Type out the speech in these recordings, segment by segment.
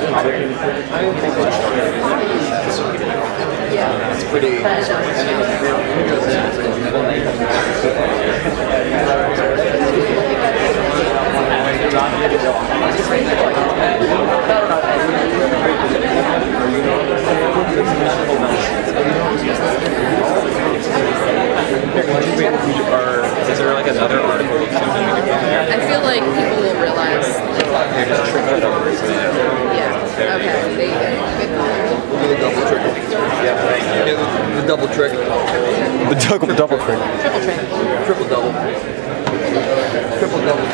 It's pretty. Is there like another article? I feel like people will realize. Here, just trick it over. Yeah. Okay. Good call. The double trick. Yeah, thank you. The double trick. The double trick. Triple trick. Triple double. Triple double.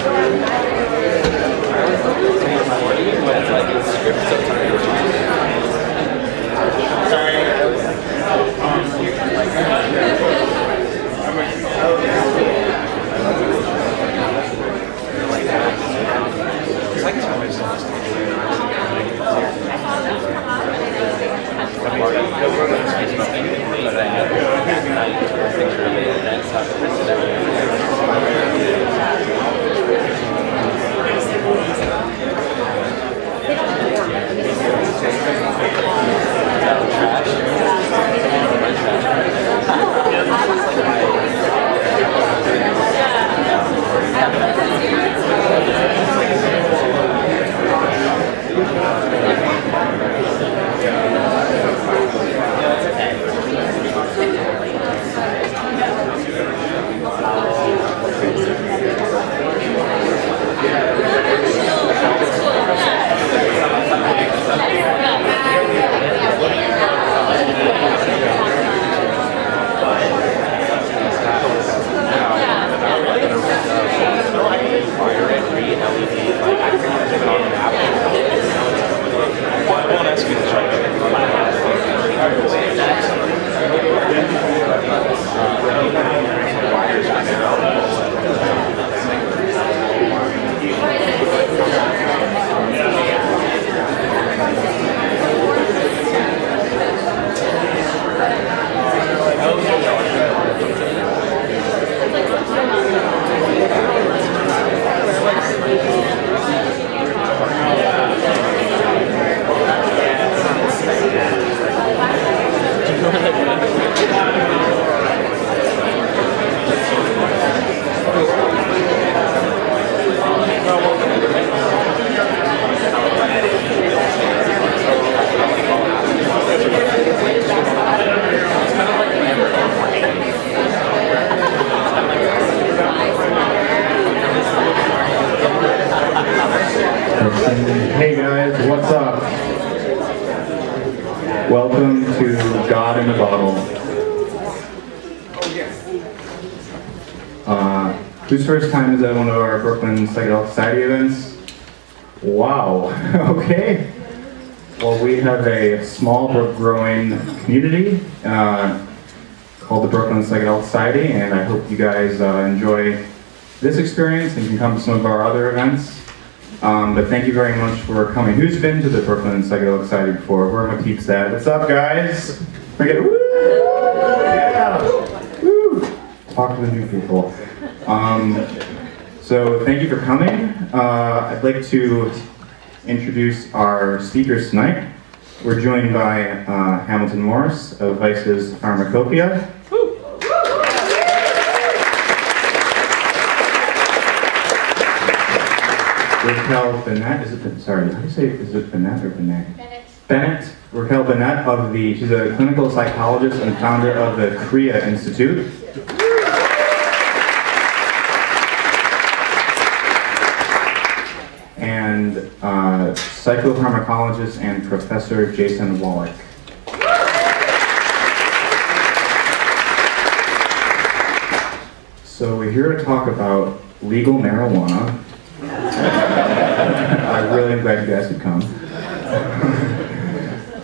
Hey guys, what's up? Welcome to God in a Bottle. Whose first time is at one of our Brooklyn Psychedelic Society events? Wow, okay. Well, we have a small but growing community called the Brooklyn Psychedelic Society, and I hope you guys enjoy this experience and can come to some of our other events. But thank you very much for coming. Who's been to the Brooklyn Psychedelic Society before? Where are my peeps at? What's up, guys? Bring it. Woo! Yeah! Woo! Talk to the new people. So thank you for coming. I'd like to introduce our speakers tonight. We're joined by Hamilton Morris of Vice's Pharmacopoeia. Raquel Bennett, sorry, how do you say, is it Bennett or Bennett? Bennett. Raquel Bennett she's a clinical psychologist and founder of the CREA Institute. And psychopharmacologist and Professor Jason Wallach. So we're here to talk about legal marijuana. I really am glad you guys could come.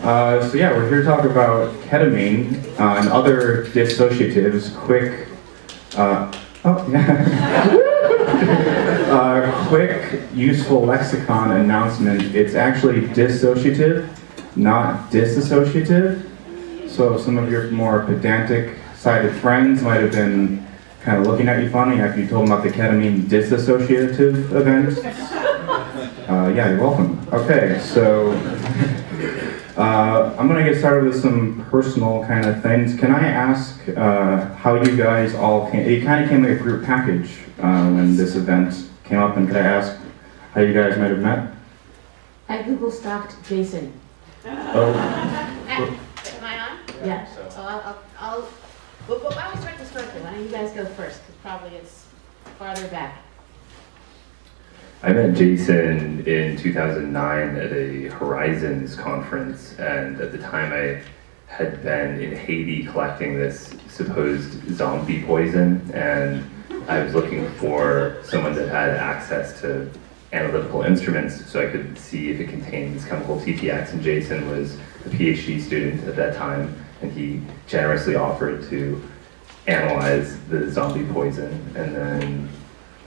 So yeah, we're here to talk about ketamine and other dissociatives. Quick, quick, useful lexicon announcement. It's actually dissociative, not disassociative. So some of your more pedantic-sided friends might have been kind of looking at you funny after you told them about the ketamine dissociative event. Yeah, you're welcome. Okay, so I'm gonna get started with some personal kind of things. Can I ask how you guys all came? It kind of came like a group package when this event came up, and could I ask how you guys might have met? I Google stalked Jason. Oh, Am I on? Yeah. So why don't we start the story? Why don't you guys go first? Because probably it's farther back. I met Jason in 2009 at a Horizons conference, and at the time I had been in Haiti collecting this supposed zombie poison, and I was looking for someone that had access to analytical instruments so I could see if it contained this chemical TTX, and Jason was a PhD student at that time, and he generously offered to analyze the zombie poison, and then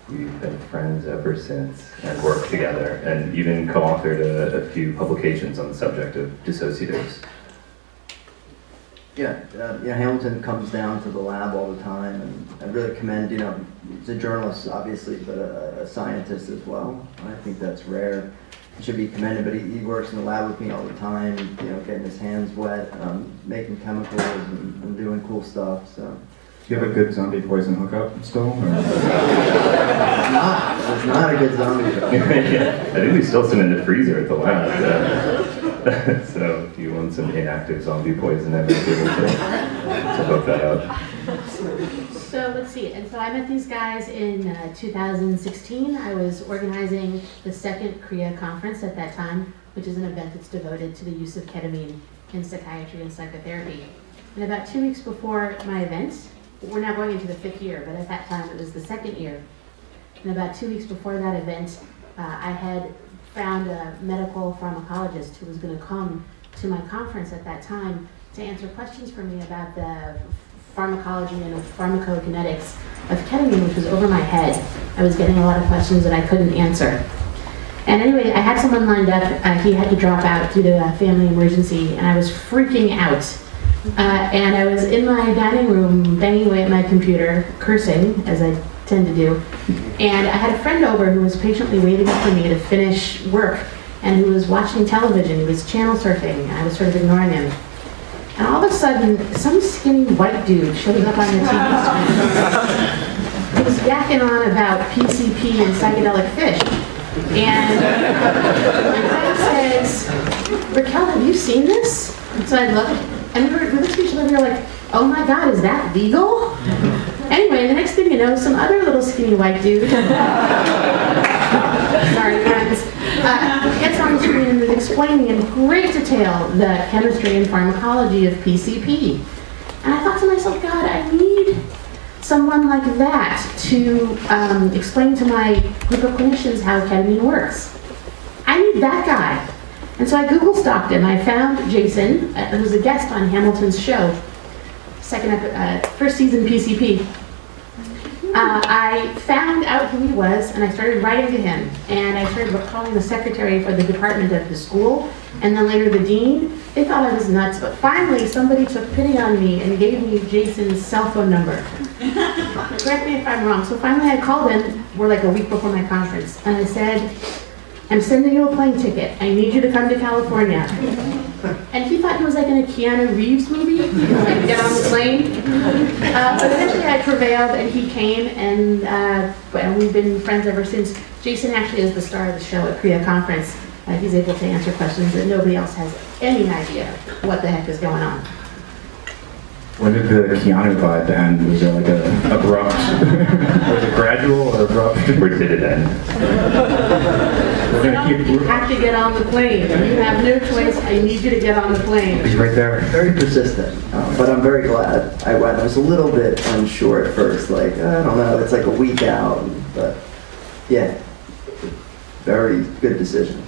we've been friends ever since and worked together, and even co-authored a few publications on the subject of dissociatives. Yeah, Hamilton comes down to the lab all the time, and I really commend, he's a journalist, obviously, but a scientist as well. I think that's rare. He should be commended, but he works in the lab with me all the time, getting his hands wet, making chemicals and doing cool stuff, so. do you have a good zombie poison hookup still? Or? It's not a good zombie hookup. Yeah, I think we still some in the freezer at the lab. So if you want some inactive zombie poison, I might be able to hook that up. So let's see. And so I met these guys in 2016. I was organizing the second CREA conference at that time, which is an event that's devoted to the use of ketamine in psychiatry and psychotherapy. And about 2 weeks before my event, we're now going into the 5th year, but at that time it was the 2nd year. And about 2 weeks before that event, I had found a medical pharmacologist who was going to come to my conference at that time to answer questions for me about the pharmacology and pharmacokinetics of ketamine, which was over my head. I was getting a lot of questions that I couldn't answer. And anyway, I had someone lined up. He had to drop out due to a family emergency, and I was freaking out. And I was in my dining room banging away at my computer, cursing, as I tend to do. And I had a friend over who was patiently waiting for me to finish work, and who was watching television. He was channel surfing, and I was sort of ignoring him. And all of a sudden, some skinny white dude shows up on the TV screen. He was yakking on about PCP and psychedelic fish. And my friend says, "Raquel, have you seen this?" So I looked, and we looked at each other, and we were like, "Oh my God, is that legal?" Anyway, the next thing you know, some other little skinny white dude, sorry friends, gets on the screen and is explaining in great detail the chemistry and pharmacology of PCP. And I thought to myself, God, I need someone like that to explain to my group of clinicians how ketamine works. I need that guy. And so I Google stalked him. I found Jason, who was a guest on Hamilton's show, first season PCP. I found out who he was, and I started writing to him. And I started calling the secretary for the department of the school, and then later the dean. They thought I was nuts, but finally somebody took pity on me and gave me Jason's cell phone number. Correct me if I'm wrong. So finally I called him, we're like a week before my conference, and I said, "I'm sending you a plane ticket. I need you to come to California." And he thought he was like in a Keanu Reeves movie, like get on the plane. But eventually I prevailed, and he came, and well, we've been friends ever since. Jason actually is the star of the show at CREA Conference. He's able to answer questions that nobody else has any idea what the heck is going on. When did the Keanu vibe end? Was there like a abrupt, was it gradual or abrupt? Where did it end? You have to get on the plane. You have no choice. I need you to get on the plane. He's right there. Very persistent, but I'm very glad I went. I was a little bit unsure at first, like, I don't know, it's like a week out, but yeah, very good decision.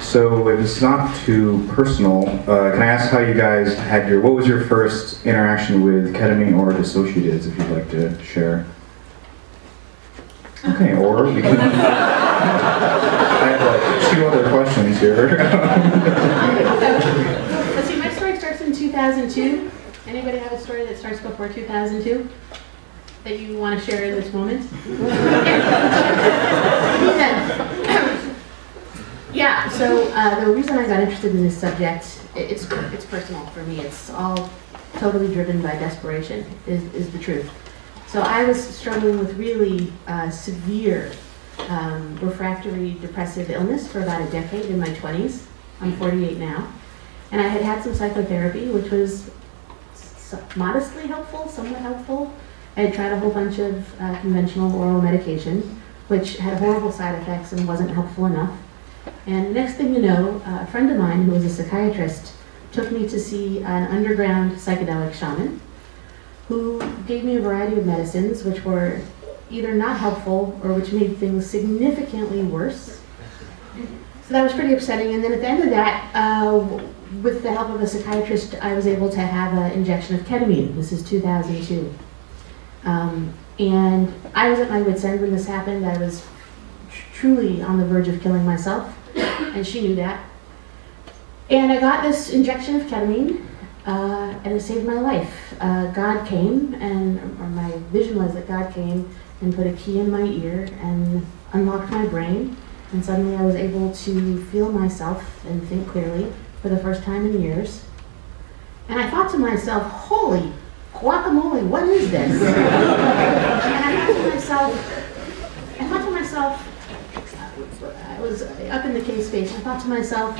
So if it's not too personal, can I ask how you guys had what was your first interaction with ketamine or dissociatives, if you'd like to share? Okay, or we can, I have like 2 other questions here. Let's see, my story starts in 2002. Anybody have a story that starts before 2002? that you want to share in this moment? Yeah, so the reason I got interested in this subject, it's personal for me. It's all totally driven by desperation, is the truth. So I was struggling with really severe refractory depressive illness for about a decade in my 20s. I'm 48 now. And I had had some psychotherapy, which was modestly helpful, somewhat helpful. I had tried a whole bunch of conventional oral medication, which had horrible side effects and wasn't helpful enough. And next thing you know, a friend of mine who was a psychiatrist took me to see an underground psychedelic shaman who gave me a variety of medicines which were either not helpful or which made things significantly worse. So that was pretty upsetting. And then at the end of that, with the help of a psychiatrist, I was able to have an injection of ketamine. This is 2002. And I was at my wit's end when this happened. I was truly on the verge of killing myself, and she knew that. And I got this injection of ketamine, and it saved my life. God came, or my vision was that God came and put a key in my ear and unlocked my brain, and suddenly I was able to feel myself and think clearly for the first time in years. And I thought to myself, holy guacamole, what is this? And I thought to myself, I was up in the case space, I thought to myself,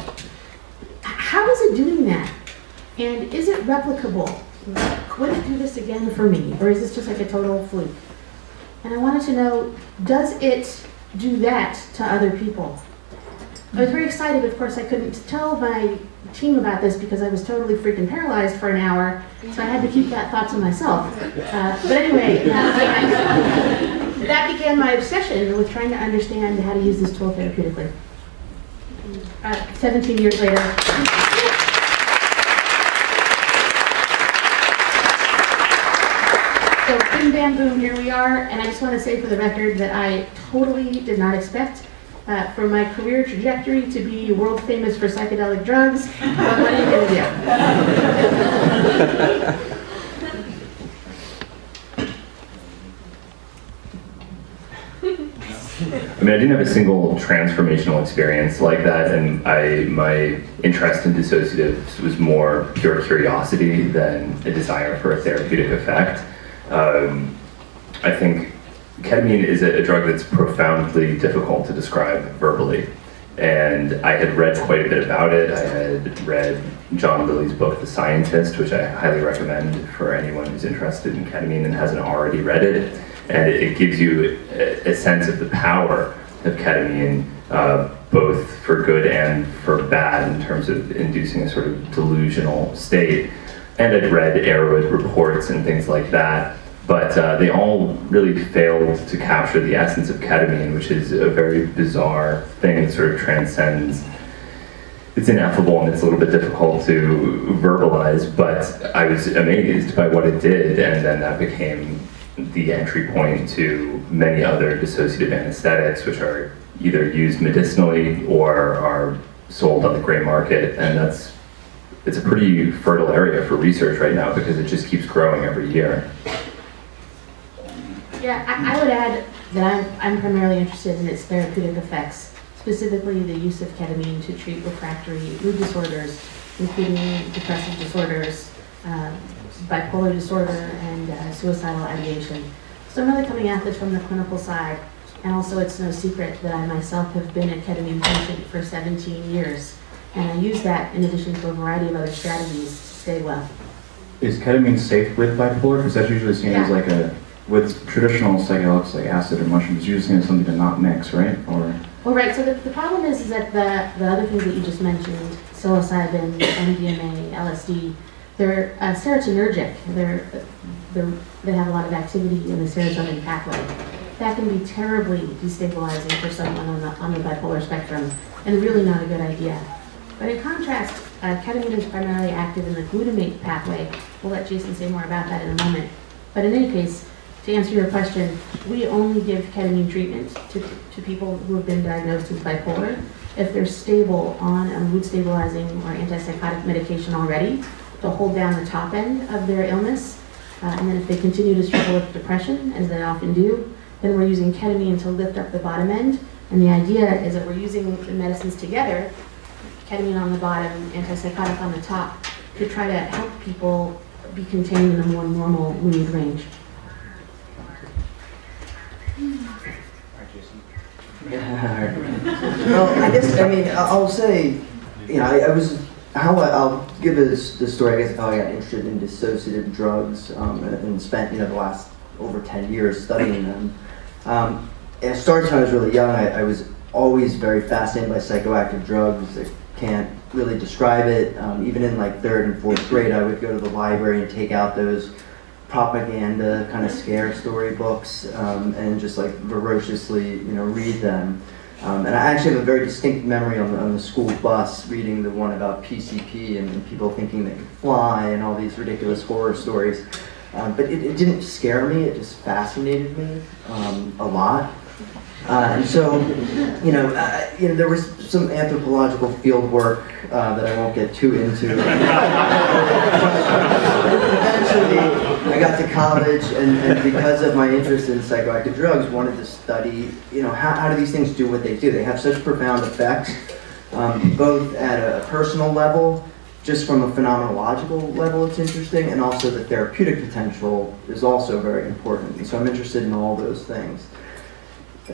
how is it doing that? And is it replicable? Would it do this again for me? Or is this just like a total fluke? And I wanted to know, does it do that to other people? I was very excited. Of course, I couldn't tell my team about this because I was totally freaking paralyzed for an hour, so I had to keep that thought to myself. But anyway, that began my obsession with trying to understand how to use this tool therapeutically. 17 years later. So, bing, bam, boom, here we are, and I just want to say for the record that I totally did not expect for my career trajectory to be world famous for psychedelic drugs, but what are you going to do? I mean, I didn't have a single transformational experience like that, and my interest in dissociatives was more pure curiosity than a desire for a therapeutic effect. I think ketamine is a drug that's profoundly difficult to describe verbally, and I had read quite a bit about it. I had read John Lilly's book, The Scientist, which I highly recommend for anyone who's interested in ketamine and hasn't already read it. And it gives you a sense of the power of ketamine, both for good and for bad, in terms of inducing a sort of delusional state. And I'd read Arrowhead reports and things like that, but they all really failed to capture the essence of ketamine, which is a very bizarre thing that sort of transcends. It's ineffable and it's a little bit difficult to verbalize, but I was amazed by what it did, and then that became the entry point to many other dissociative anesthetics, which are either used medicinally or are sold on the gray market, and it's a pretty fertile area for research right now because it just keeps growing every year. Yeah, I would add that I'm primarily interested in its therapeutic effects, specifically the use of ketamine to treat refractory mood disorders, including depressive disorders, bipolar disorder, and suicidal ideation. So I'm really coming at this from the clinical side, and also it's no secret that I myself have been a ketamine patient for 17 years, and I use that in addition to a variety of other strategies to stay well. Is ketamine safe with bipolar? Because that's usually seen as like with traditional psychedelics like acid or mushrooms, it's usually seen as something to not mix, right? Or well, right, so the problem is that the other things that you just mentioned, psilocybin, MDMA, LSD, they're serotonergic. They have a lot of activity in the serotonin pathway. That can be terribly destabilizing for someone on the bipolar spectrum, and really not a good idea. But in contrast, ketamine is primarily active in the glutamate pathway. We'll let Jason say more about that in a moment. But in any case, to answer your question, we only give ketamine treatment to people who have been diagnosed as bipolar if they're stable on a mood stabilizing or antipsychotic medication already to hold down the top end of their illness. And then if they continue to struggle with depression, as they often do, then we're using ketamine to lift up the bottom end. And the idea is that we're using the medicines together, ketamine on the bottom, antipsychotic on the top, to try to help people be contained in a more normal mood range. Well, I guess, I mean, I'll say, you know, I'll give this story, I guess, how I got interested in dissociative drugs and spent, you know, the last over 10 years studying them. It started when I was really young. I was always very fascinated by psychoactive drugs. I can't really describe it. Even in like 3rd and 4th grade, I would go to the library and take out those propaganda kind of scare story books and just like ferociously, you know, read them. And I actually have a very distinct memory on the school bus reading the one about PCP and people thinking they could fly and all these ridiculous horror stories. But it didn't scare me, it just fascinated me a lot. And so, you know, there was some anthropological field work that I won't get too into. Eventually, I got to college, and because of my interest in psychoactive drugs, wanted to study, you know, how do these things do what they do? They have such profound effects, both at a personal level, just from a phenomenological level it's interesting, and also the therapeutic potential is also very important. And so I'm interested in all those things.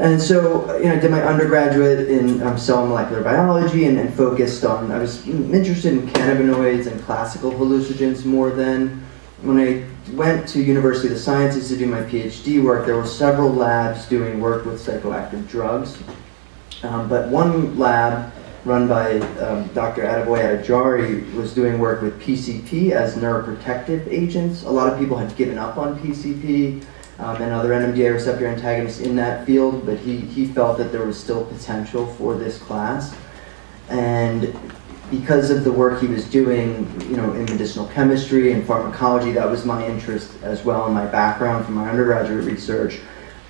And so, you know, I did my undergraduate in cell molecular biology and focused on, I was interested in cannabinoids and classical hallucinogens more than. When I went to University of the Sciences to do my PhD work, there were several labs doing work with psychoactive drugs. But one lab run by Dr. Adeboye Adejari was doing work with PCP as neuroprotective agents. A lot of people had given up on PCP and other NMDA receptor antagonists in that field, but he felt that there was still potential for this class. And because of the work he was doing, you know, in medicinal chemistry and pharmacology, that was my interest as well in my background from my undergraduate research.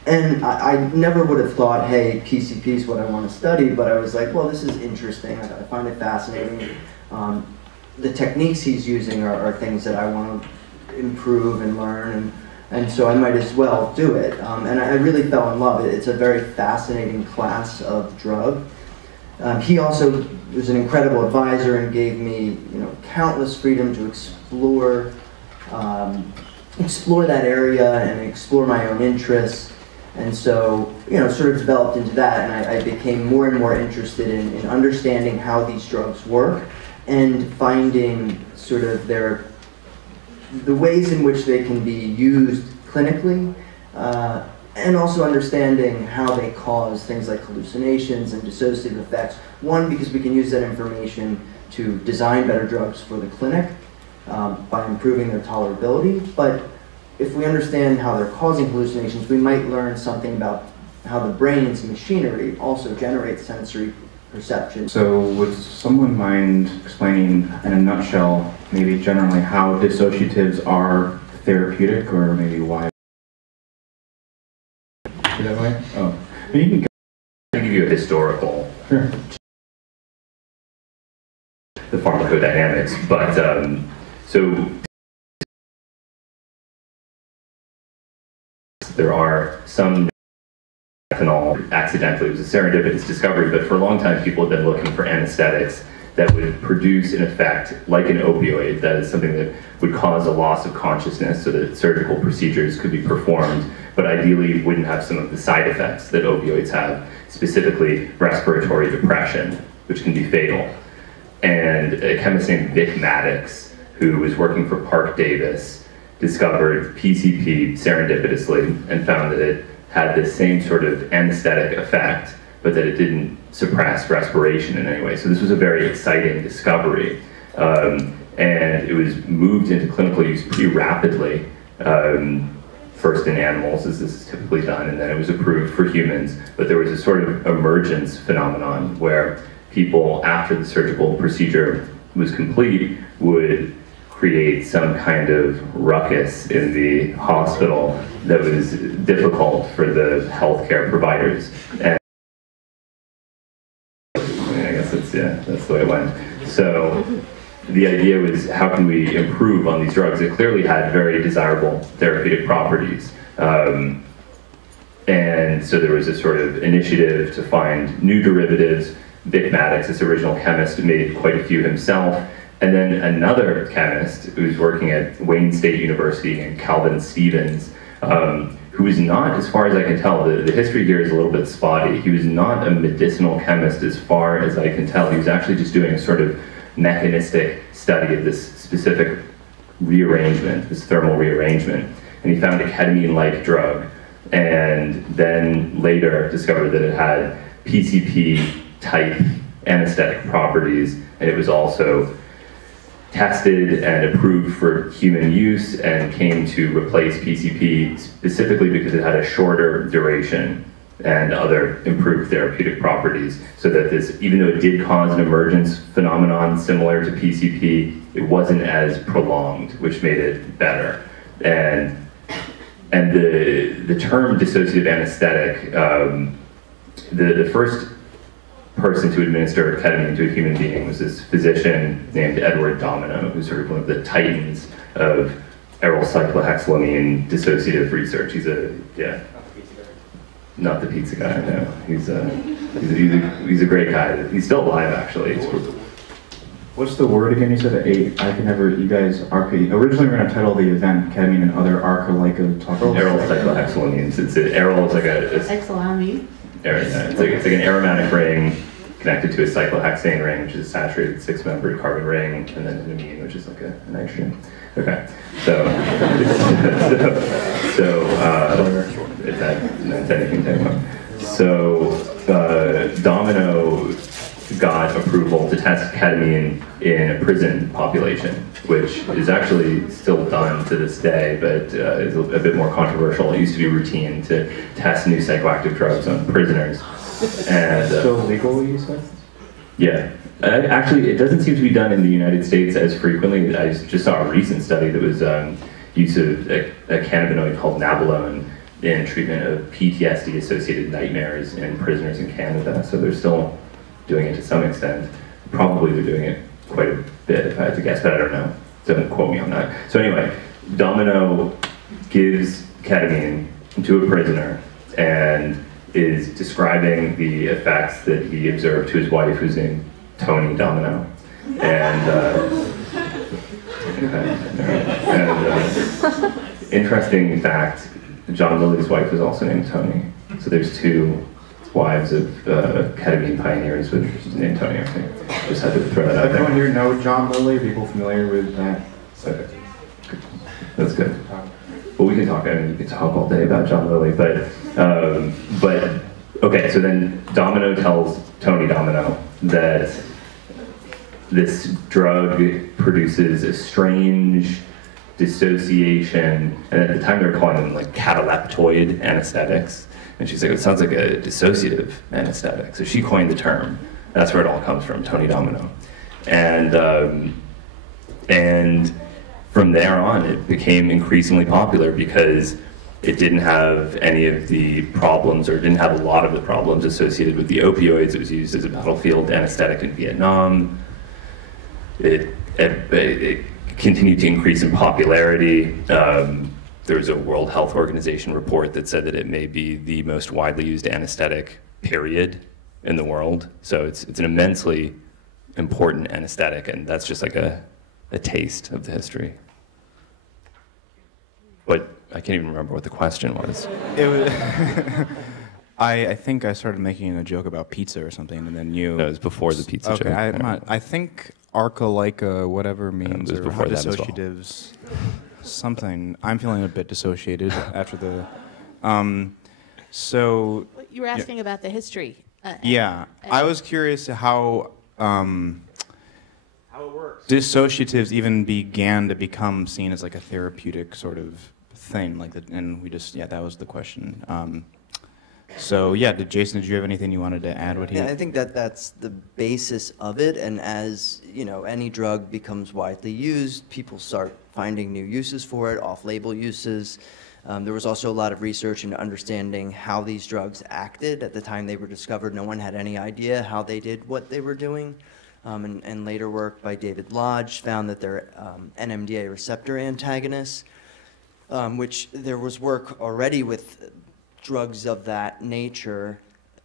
And I never would have thought, hey, PCP is what I want to study, but I was like, well, this is interesting. I find it fascinating. The techniques he's using are things that I want to improve and learn, and so I might as well do it. And I really fell in love. It's a very fascinating class of drug. He also was an incredible advisor and gave me, you know, countless freedom to explore that area and explore my own interests. And so, you know, sort of developed into that, and I became more and more interested in understanding how these drugs work and finding sort of the ways in which they can be used clinically, and also understanding how they cause things like hallucinations and dissociative effects. One, because we can use that information to design better drugs for the clinic by improving their tolerability, but if we understand how they're causing hallucinations, we might learn something about how the brain's machinery also generates sensory perception. So would someone mind explaining in a nutshell, maybe generally, how dissociatives are therapeutic, or maybe why? That way? Oh, maybe you can I can give you a historical, Sure. the pharmacodynamics, but so there are some ethanol accidentally. It was a serendipitous discovery, but for a long time people have been looking for anesthetics that would produce an effect like an opioid, that is something that would cause a loss of consciousness so that surgical procedures could be performed, but ideally wouldn't have some of the side effects that opioids have, specifically respiratory depression, which can be fatal. And a chemist named Vic Maddox, who was working for Park Davis, discovered PCP serendipitously and found that it had the same sort of anesthetic effect, but that it didn't suppress respiration in any way. So this was a very exciting discovery. And it was moved into clinical use pretty rapidly, first in animals, as this is typically done, and then it was approved for humans. But there was a sort of emergence phenomenon where people, after the surgical procedure was complete, would create some kind of ruckus in the hospital that was difficult for the healthcare providers. And I guess that's the way it went. So the idea was, how can we improve on these drugs? It clearly had very desirable therapeutic properties. And so there was a sort of initiative to find new derivatives. Vic Maddox, this original chemist, made quite a few himself. And then another chemist who was working at Wayne State University, named Calvin Stevens, who was not, as far as I can tell, the history here is a little bit spotty. He was not a medicinal chemist as far as I can tell. He was actually just doing a sort of mechanistic study of this specific rearrangement, this thermal rearrangement. And he found a ketamine-like drug, and then later discovered that it had PCP-type anesthetic properties, and it was also tested and approved for human use and came to replace PCP specifically because it had a shorter duration and other improved therapeutic properties, so that this, even though it did cause an emergence phenomenon similar to PCP, it wasn't as prolonged, which made it better. And the term dissociative anesthetic, the first person to administer ketamine to a human being was this physician named Edward Domino, who's sort of one of the titans of aryl cyclohexylamine dissociative research. He's not the pizza guy, no. He's a great guy. He's still alive, actually. What's the word again? You said you guys, originally we were going to title the event Ketamine and Other Archelycotoxins. Aryl cyclohexylamines. Aryl is like Xylamine. it's like an aromatic ring connected to a cyclohexane ring, which is a saturated 6-membered carbon ring, and then an amine, which is like a nitrogen. Okay, so if that's anything to anyone. So Domino got approval to test ketamine in a prison population, which is actually still done to this day, but is a bit more controversial. It used to be routine to test new psychoactive drugs on prisoners. And still legal, you said? Yeah. Actually, it doesn't seem to be done in the United States as frequently. I just saw a recent study that was use of a cannabinoid called nabilone in treatment of PTSD-associated nightmares in prisoners in Canada. So they're still doing it to some extent. Probably they're doing it quite a bit, if I had to guess, but I don't know. Don't quote me on that. So anyway, Domino gives ketamine to a prisoner and is describing the effects that he observed to his wife, who's named Tony Domino. And interesting fact, John Lilly's wife was also named Tony. So there's two wives of ketamine pioneers with named Tony. Okay. Just had to throw that out there. Everyone here know John Lilly? Are people familiar with that? Okay. That's good. Well, we can talk. I mean, we could talk all day about John Lilly, but okay. So then Domino tells Tony Domino that this drug produces a strange dissociation, and at the time they were calling them like cataleptoid anesthetics. And she's like, it sounds like a dissociative anesthetic. So she coined the term. That's where it all comes from, Tony Domino. And from there on, it became increasingly popular because it didn't have any of the problems, or didn't have a lot of the problems associated with the opioids. It was used as a battlefield anesthetic in Vietnam. It continued to increase in popularity. There was a World Health Organization report that said that it may be the most widely used anesthetic, period, in the world. So it's an immensely important anesthetic, and that's just like a taste of the history. But I can't even remember what the question was. It was I think I started making a joke about pizza or something, and then you... No, it was before the pizza joke. Okay, I think Archelyca, whatever means, it was or before that as well. dissociatives, something. I'm feeling a bit dissociated after the... So... You were asking about the history. Yeah, I was curious how it works. Dissociatives even began to become seen as like a therapeutic sort of thing, like that, and we just, yeah, that was the question. So yeah, Jason, did you have anything you wanted to add? Yeah, I think that's the basis of it, and as you know, any drug becomes widely used, people start finding new uses for it, off-label uses. There was also a lot of research into understanding how these drugs acted. At the time they were discovered, no one had any idea how they did what they were doing. and later work by David Lodge found that they're NMDA receptor antagonists, which there was work already with drugs of that nature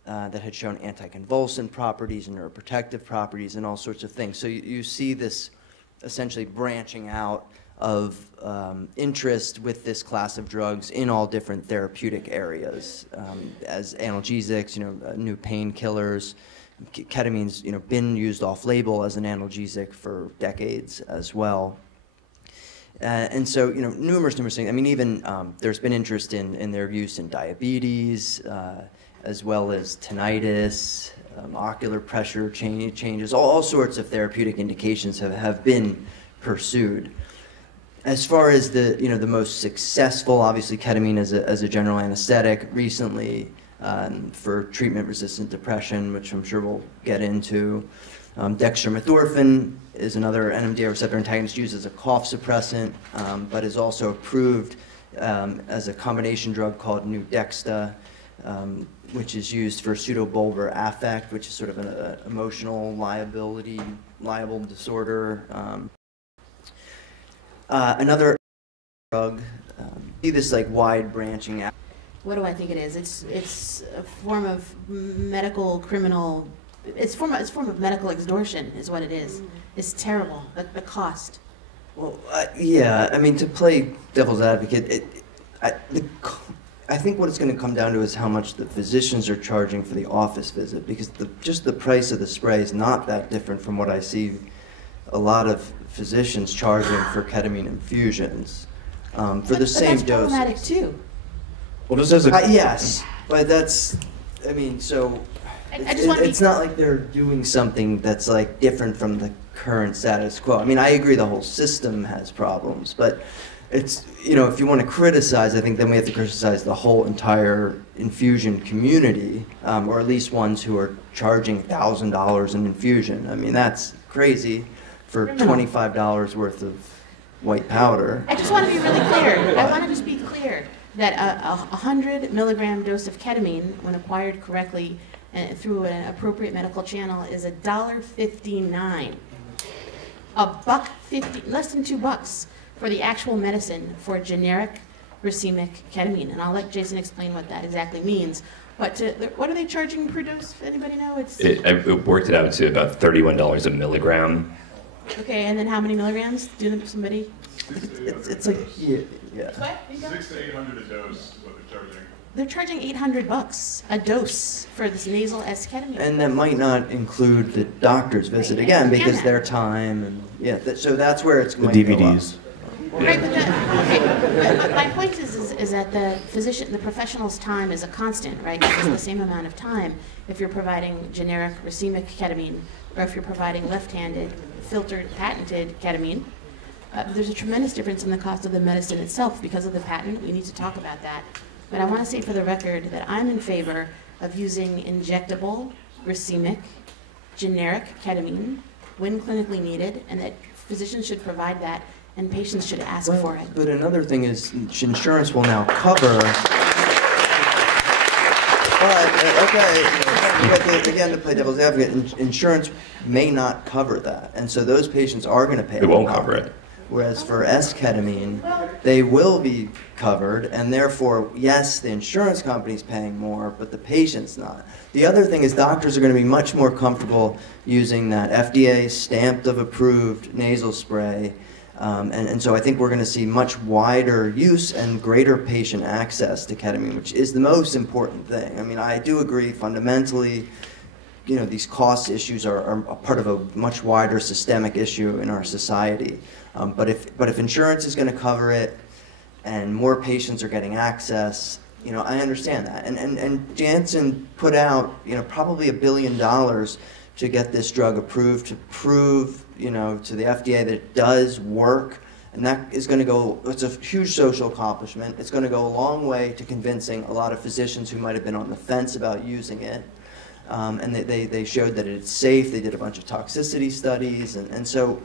that had shown anticonvulsant properties and neuroprotective properties and all sorts of things. So you see this essentially branching out of interest with this class of drugs in all different therapeutic areas, as analgesics, new painkillers. Ketamine's, been used off-label as an analgesic for decades as well. And so, numerous things. I mean, even there's been interest in their use in diabetes, as well as tinnitus, ocular pressure changes, all sorts of therapeutic indications have been pursued. As far as the most successful, obviously ketamine as a general anesthetic recently for treatment-resistant depression, which I'm sure we'll get into. Dextromethorphan is another NMDA receptor antagonist used as a cough suppressant, but is also approved as a combination drug called Nuedexta, which is used for pseudobulbar affect, which is sort of an emotional liable disorder. Another drug, see this like wide branching out. What do I think it is? It's a form of medical criminal. It's a form of medical extortion, is what it is. It's terrible. The cost. Well, yeah. I mean, to play devil's advocate, I think what it's going to come down to is how much the physicians are charging for the office visit, because just the price of the spray is not that different from what I see a lot of physicians charging for ketamine infusions for the same dose. That's problematic too. Well, just as a yes, but that's, I mean, so it's not like they're doing something that's like different from the current status quo. I mean, I agree the whole system has problems, but it's, if you want to criticize, I think then we have to criticize the whole entire infusion community, or at least ones who are charging $1,000 an infusion. I mean, that's crazy for $25 worth of white powder. I just want to be really clear. I want to just be clear that a 100 milligram dose of ketamine, when acquired correctly through an appropriate medical channel, is $1.59. $1.50, less than $2 for the actual medicine for generic racemic ketamine. And I'll let Jason explain what that exactly means. But what are they charging per dose? Anybody know? It worked it out to about $31 a milligram. Okay, and then how many milligrams? Somebody? It's like, yeah. What? 600 to 800 a dose is what they're charging. They're charging $800 a dose for this nasal S-ketamine. And that might not include the doctor's visit again, because their time and so that's where it's going the to go DVDs. up. Right, but my point is that the professional's time is a constant, right? It's the same amount of time if you're providing generic racemic ketamine or if you're providing left-handed filtered patented ketamine. There's a tremendous difference in the cost of the medicine itself because of the patent. We need to talk about that. But I want to say for the record that I'm in favor of using injectable, racemic, generic ketamine when clinically needed, and that physicians should provide that and patients should ask for it. But another thing is insurance will now cover. But again, to play devil's advocate, insurance may not cover that, and so those patients are going to pay. It won't cover it. Whereas for S-ketamine, they will be covered, and therefore, yes, the insurance company's paying more, but the patient's not. The other thing is doctors are going to be much more comfortable using that FDA stamped of approved nasal spray, and so I think we're going to see much wider use and greater patient access to ketamine, which is the most important thing. I mean, I do agree fundamentally, these cost issues are a part of a much wider systemic issue in our society. But if insurance is going to cover it and more patients are getting access, I understand that. And Janssen put out, probably $1 billion to get this drug approved, to prove, to the FDA that it does work. And that is going to go, it's a huge social accomplishment. It's going to go a long way to convincing a lot of physicians who might have been on the fence about using it. And they showed that it's safe. They did a bunch of toxicity studies. And so,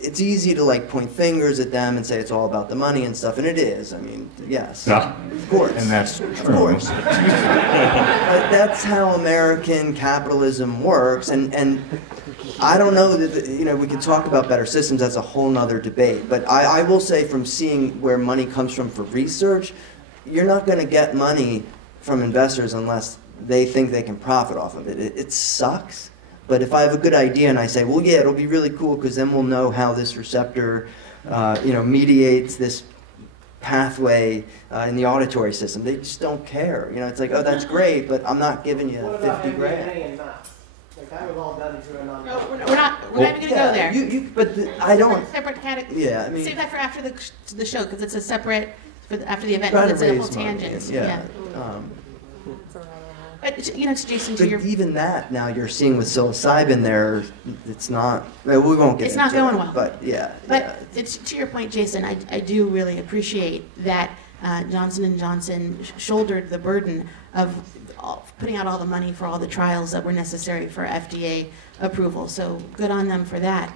it's easy to like point fingers at them and say it's all about the money and stuff, and it is. I mean, yes, Ah. of course. And that's Of true. course. But that's how American capitalism works, and I don't know that, you know, we could talk about better systems, that's a whole nother debate, but I will say from seeing where money comes from for research, you're not going to get money from investors unless they think they can profit off of it. It sucks. But if I have a good idea and I say, well, yeah, it'll be really cool because then we'll know how this receptor, you know, mediates this pathway in the auditory system. They just don't care. You know, it's like, oh, that's great, but I'm not giving you 50 grand. and nuts? Like that was all done through a non. No, we're not even going to go there. I don't. Separate category. Yeah, I mean. Save that for after the show because it's a separate after the event. Try to It's a whole raise money, tangent. yeah. But you know, Jason, to But your even that now you're seeing with psilocybin there, it's not. Well, we won't get. It's not into going it, well. But yeah. But it's to your point, Jason. I do really appreciate that Johnson & Johnson shouldered the burden of putting out all the money for all the trials that were necessary for FDA approval. So good on them for that.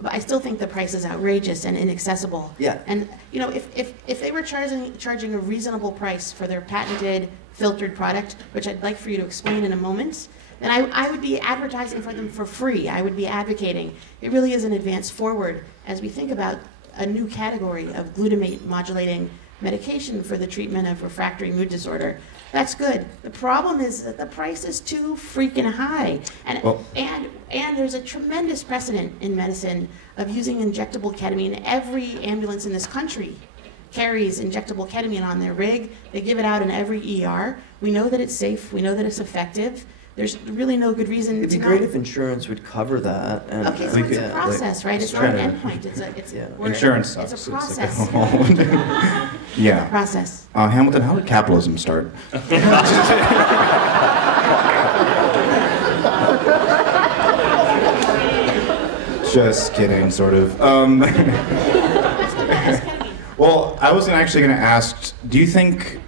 But I still think the price is outrageous and inaccessible. Yeah. And you know, if they were charging a reasonable price for their patented filtered product, which I'd like for you to explain in a moment, then I would be advertising for them for free. I would be advocating. It really is an advance forward as we think about a new category of glutamate modulating medication for the treatment of refractory mood disorder. That's good. The problem is that the price is too freaking high. And there's a tremendous precedent in medicine of using injectable ketamine. Every ambulance in this country carries injectable ketamine on their rig. They give it out in every ER. We know that it's safe. We know that it's effective. There's really no good reason It'd be to great not. if insurance would cover that. And Okay, so it's a process, right? It's not an endpoint. Insurance sucks. It's a process. It's like a whole- yeah. It's a process. Hamilton, how did capitalism start? Just kidding, sort of. Well, I was actually going to ask, do you think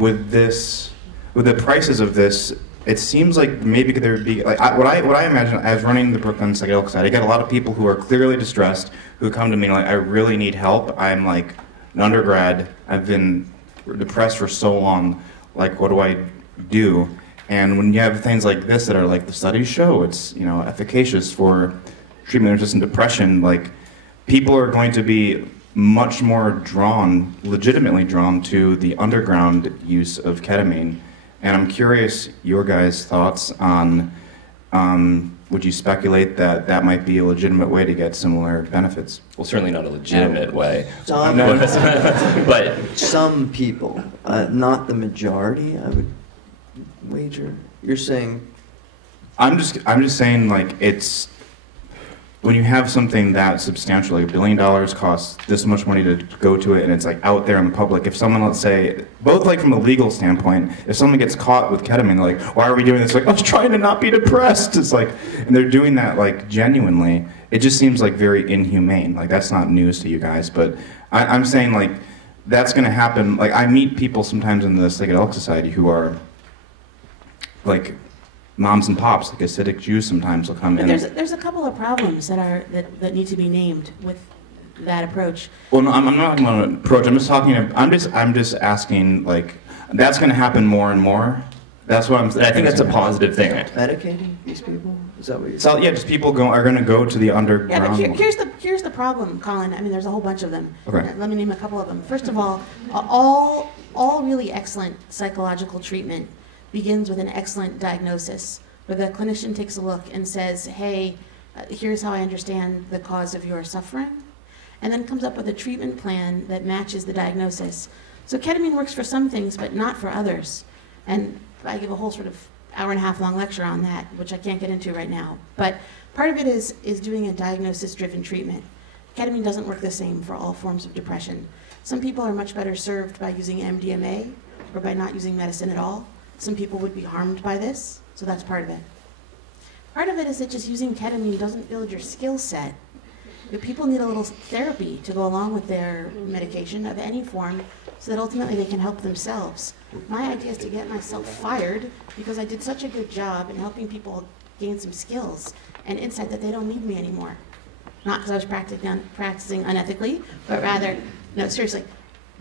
with the prices of this, it seems like maybe there would be, like, what I imagine, I was running the Brooklyn Psychedelic Society, I get a lot of people who are clearly distressed, who come to me like, I really need help, I'm like an undergrad, I've been depressed for so long, like what do I do? And when you have things like this that are like the studies show, it's, you know, efficacious for treatment-resistant depression, like people are going to be much more drawn, legitimately drawn to the underground use of ketamine. And I'm curious your guys' thoughts on, would you speculate that that might be a legitimate way to get similar benefits? Well, certainly not a legitimate way. But some people, not the majority, I would wager. You're saying? I'm just saying, like, it's, when you have something that substantial, like $1 billion costs this much money to go to it, and it's like out there in the public, if someone, let's say, both like from a legal standpoint, if someone gets caught with ketamine, they're like, why are we doing this? Like, I was trying to not be depressed. It's like, and they're doing that like genuinely. It just seems like very inhumane. Like, that's not news to you guys, but I'm saying, like, that's gonna happen. Like, I meet people sometimes in the Psychedelic Society who are like moms and pops, like Hasidic Jews sometimes will come in. There's a couple of problems that need to be named with that approach. Well, no, I'm not talking about an approach. I'm just asking, like, that's going to happen more and more. That's what I'm saying. I think that's a positive thing. Medicating these people? Is that what you're saying? So yeah, just people are going to go to the underground. Yeah, but here's the problem, Colin. I mean, there's a whole bunch of them. Okay. Let me name a couple of them. First of all really excellent psychological treatment begins with an excellent diagnosis, where the clinician takes a look and says, hey, here's how I understand the cause of your suffering, and then comes up with a treatment plan that matches the diagnosis. So ketamine works for some things, but not for others. And I give a whole sort of hour-and-a-half long lecture on that, which I can't get into right now. But part of it is doing a diagnosis-driven treatment. Ketamine doesn't work the same for all forms of depression. Some people are much better served by using MDMA or by not using medicine at all. Some people would be harmed by this, so that's part of it. Part of it is that just using ketamine doesn't build your skill set. People need a little therapy to go along with their medication of any form so that ultimately they can help themselves. My idea is to get myself fired because I did such a good job in helping people gain some skills and insight that they don't need me anymore. not because I was practicing unethically, but rather, no, seriously.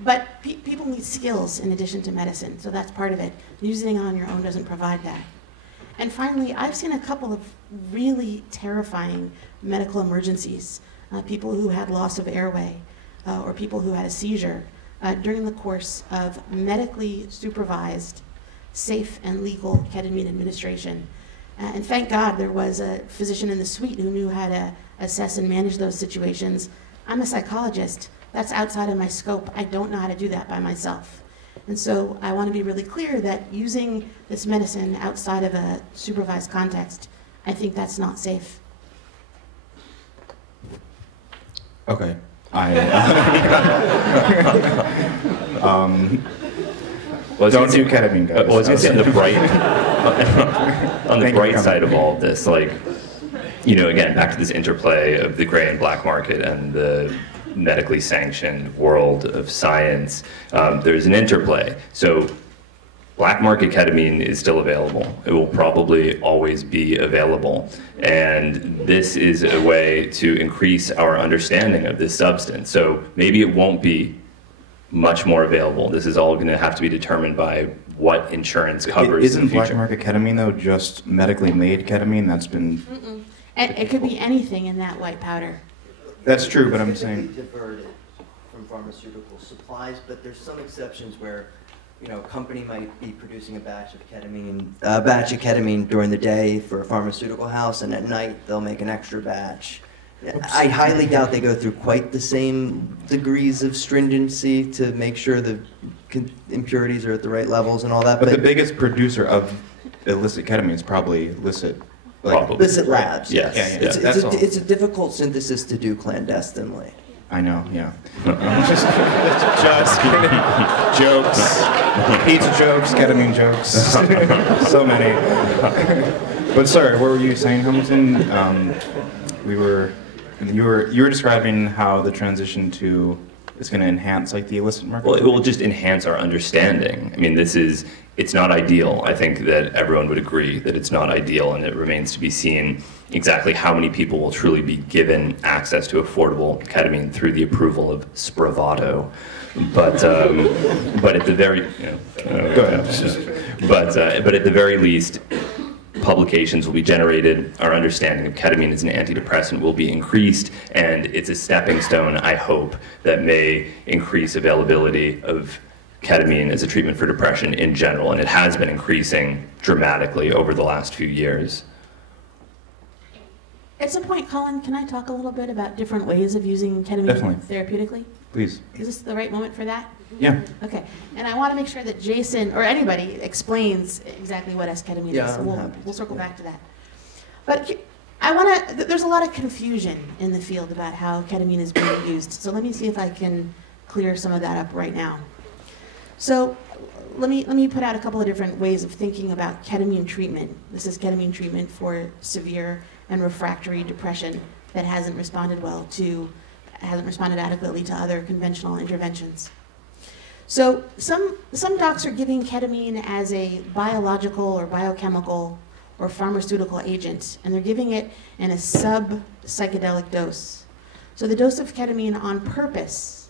But people need skills in addition to medicine, so that's part of it. Using it on your own doesn't provide that. And finally, I've seen a couple of really terrifying medical emergencies, people who had loss of airway, or people who had a seizure during the course of medically supervised, safe and legal ketamine administration. And thank God there was a physician in the suite who knew how to assess and manage those situations. I'm a psychologist. That's outside of my scope. I don't know how to do that by myself. And so I want to be really clear that using this medicine outside of a supervised context, I think that's not safe. Okay. Don't do ketamine, guys. Well, I was going to say on the bright, on the Thank bright you. side of all of this, like, you know, again, back to this interplay of the gray and black market and the medically sanctioned world of science, there's an interplay. So black market ketamine is still available. It will probably always be available. And this is a way to increase our understanding of this substance. So maybe it won't be much more available. This is all going to have to be determined by what insurance covers Isn't in the black future. market ketamine, though, just medically made ketamine? That's been... Mm-mm. And it could be anything in that white powder. That's true, but I'm Typically saying... diverted from pharmaceutical supplies, but there's some exceptions where, you know, a company might be producing a batch of ketamine during the day for a pharmaceutical house, and at night they'll make an extra batch. I highly doubt they go through quite the same degrees of stringency to make sure the impurities are at the right levels and all that. But the biggest producer of illicit ketamine is probably illicit. Probably. illicit labs. Yes. Yeah, yeah, It's, that's it's, all. a, it's a difficult synthesis to do clandestinely. I know, yeah. Just kidding. Jokes. Pizza jokes, ketamine jokes. So many. But sorry, what were you saying, Hamilton? You were describing how the transition to is going to enhance like the illicit market. Well, it will just enhance our understanding. I mean, it's not ideal. I think that everyone would agree that it's not ideal, and it remains to be seen exactly how many people will truly be given access to affordable ketamine through the approval of Spravato. But at the very, Go ahead. But at the very least, publications will be generated, our understanding of ketamine as an antidepressant will be increased, and it's a stepping stone, I hope, that may increase availability of ketamine as a treatment for depression in general, and it has been increasing dramatically over the last few years. At some point, Colin, can I talk a little bit about different ways of using ketamine Definitely. therapeutically? Please. Is this the right moment for that? Yeah. Okay. And I want to make sure that Jason or anybody explains exactly what S-ketamine Yeah, is. So I'm happy we'll to. circle back to that. But there's a lot of confusion in the field about how ketamine is being used. So let me see if I can clear some of that up right now. So let me put out a couple of different ways of thinking about ketamine treatment. This is ketamine treatment for severe and refractory depression that hasn't responded adequately to other conventional interventions. So some docs are giving ketamine as a biological or biochemical or pharmaceutical agent, and they're giving it in a sub-psychedelic dose. So the dose of ketamine on purpose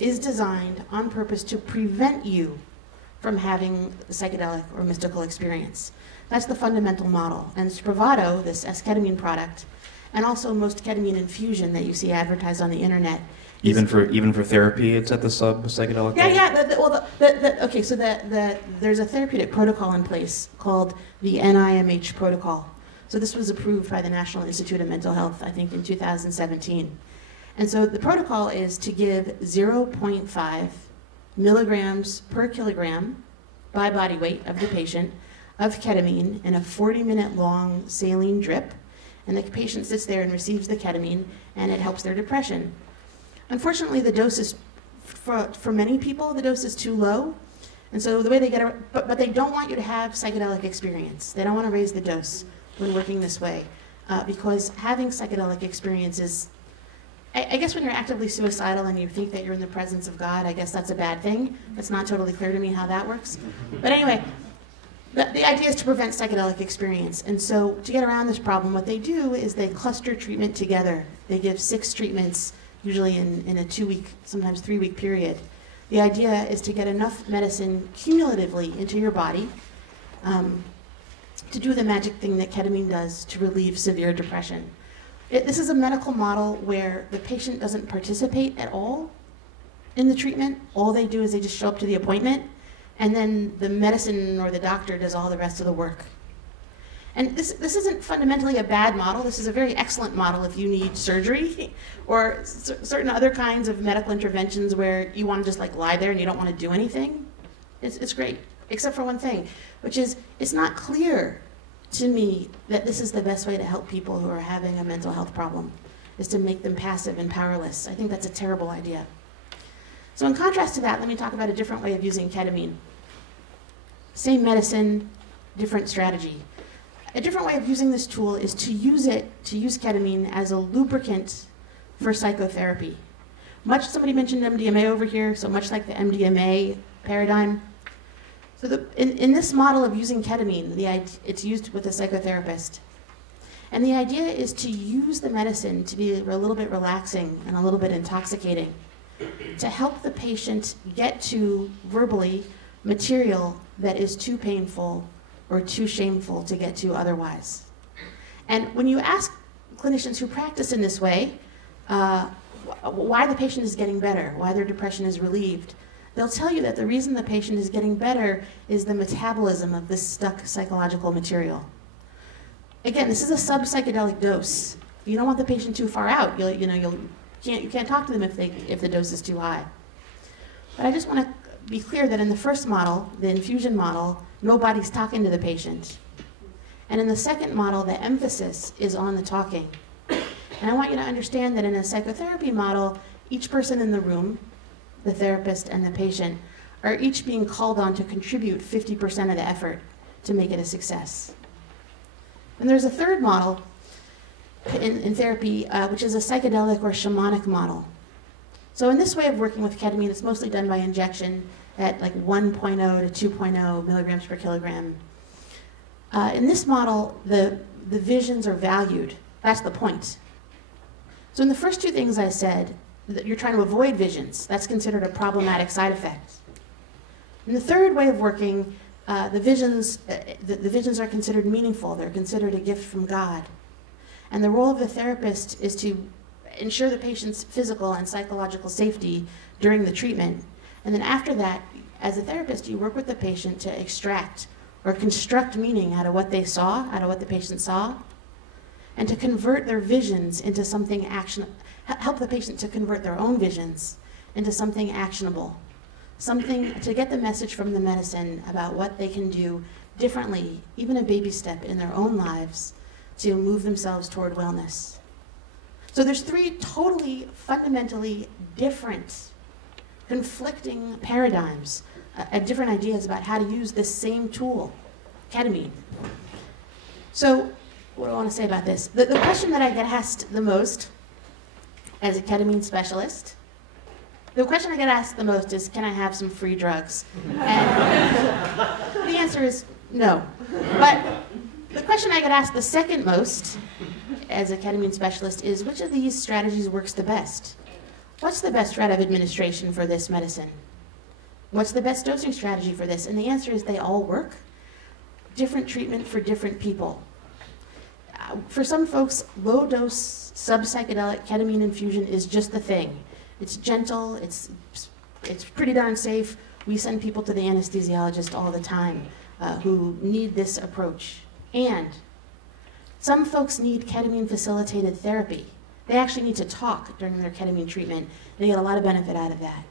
is designed on purpose to prevent you from having a psychedelic or mystical experience. That's the fundamental model. And Spravato, this S-ketamine product, and also most ketamine infusion that you see advertised on the internet. Even for therapy, it's at the sub-psychedelic level? Okay, so there's a therapeutic protocol in place called the NIMH protocol. So this was approved by the National Institute of Mental Health, I think, in 2017. And so the protocol is to give 0.5 milligrams per kilogram by body weight of the patient of ketamine in a 40-minute long saline drip. And the patient sits there and receives the ketamine, and it helps their depression. Unfortunately, the dose is, for many people, the dose is too low. And so the way they get but they don't want you to have psychedelic experience. They don't want to raise the dose when working this way, because having psychedelic experiences, I guess when you're actively suicidal and you think that you're in the presence of God, I guess that's a bad thing. It's not totally clear to me how that works. But anyway, The idea is to prevent psychedelic experience. And so to get around this problem, what they do is they cluster treatment together. They give 6 treatments, usually in a 2-week, sometimes 3-week period. The idea is to get enough medicine cumulatively into your body to do the magic thing that ketamine does to relieve severe depression. This is a medical model where the patient doesn't participate at all in the treatment. All they do is they just show up to the appointment, and then the medicine or the doctor does all the rest of the work. And this isn't fundamentally a bad model. This is a very excellent model if you need surgery or certain other kinds of medical interventions where you want to just like lie there and you don't want to do anything. It's great, except for one thing, which is it's not clear to me that this is the best way to help people who are having a mental health problem, is to make them passive and powerless. I think that's a terrible idea. So in contrast to that, let me talk about a different way of using ketamine. Same medicine, different strategy. A different way of using this tool is to use ketamine as a lubricant for psychotherapy. Somebody mentioned MDMA over here, so much like the MDMA paradigm. So in this model of using ketamine, it's used with a psychotherapist. And the idea is to use the medicine to be a little bit relaxing and a little bit intoxicating, to help the patient get to, verbally, material that is too painful or too shameful to get to otherwise. And when you ask clinicians who practice in this way why the patient is getting better, why their depression is relieved, they'll tell you that the reason the patient is getting better is the metabolism of this stuck psychological material. Again, this is a sub-psychedelic dose. You don't want the patient too far out. You can't talk to them if the dose is too high. But I just want to be clear that in the first model, the infusion model, nobody's talking to the patient. And in the second model, the emphasis is on the talking. And I want you to understand that in a psychotherapy model, each person in the room, the therapist and the patient, are each being called on to contribute 50% of the effort to make it a success. And there's a third model in therapy, which is a psychedelic or shamanic model. So in this way of working with ketamine, it's mostly done by injection at like 1.0 to 2.0 milligrams per kilogram. In this model, the visions are valued. That's the point. So in the first 2 things I said, you're trying to avoid visions. That's considered a problematic side effect. In the third way of working, the visions are considered meaningful. They're considered a gift from God. And the role of the therapist is to ensure the patient's physical and psychological safety during the treatment. And then after that, as a therapist, you work with the patient to extract or construct meaning out of what they saw, out of what the patient saw, and to convert their visions into something actionable. Help the patient to convert their own visions into something actionable, something to get the message from the medicine about what they can do differently, even a baby step in their own lives, to move themselves toward wellness. So there's 3 totally, fundamentally different, conflicting paradigms, different ideas about how to use this same tool, ketamine. So what do I want to say about this? The question that I get asked the most as a ketamine specialist, the question I get asked the most is, can I have some free drugs? And the answer is no. But the question I get asked the second most as a ketamine specialist is, which of these strategies works the best? What's the best route of administration for this medicine? What's the best dosing strategy for this? And the answer is they all work. Different treatment for different people. For some folks, low-dose sub-psychedelic ketamine infusion is just the thing. It's gentle, it's pretty darn safe. We send people to the anesthesiologist all the time who need this approach. And some folks need ketamine-facilitated therapy. They actually need to talk during their ketamine treatment. They get a lot of benefit out of that.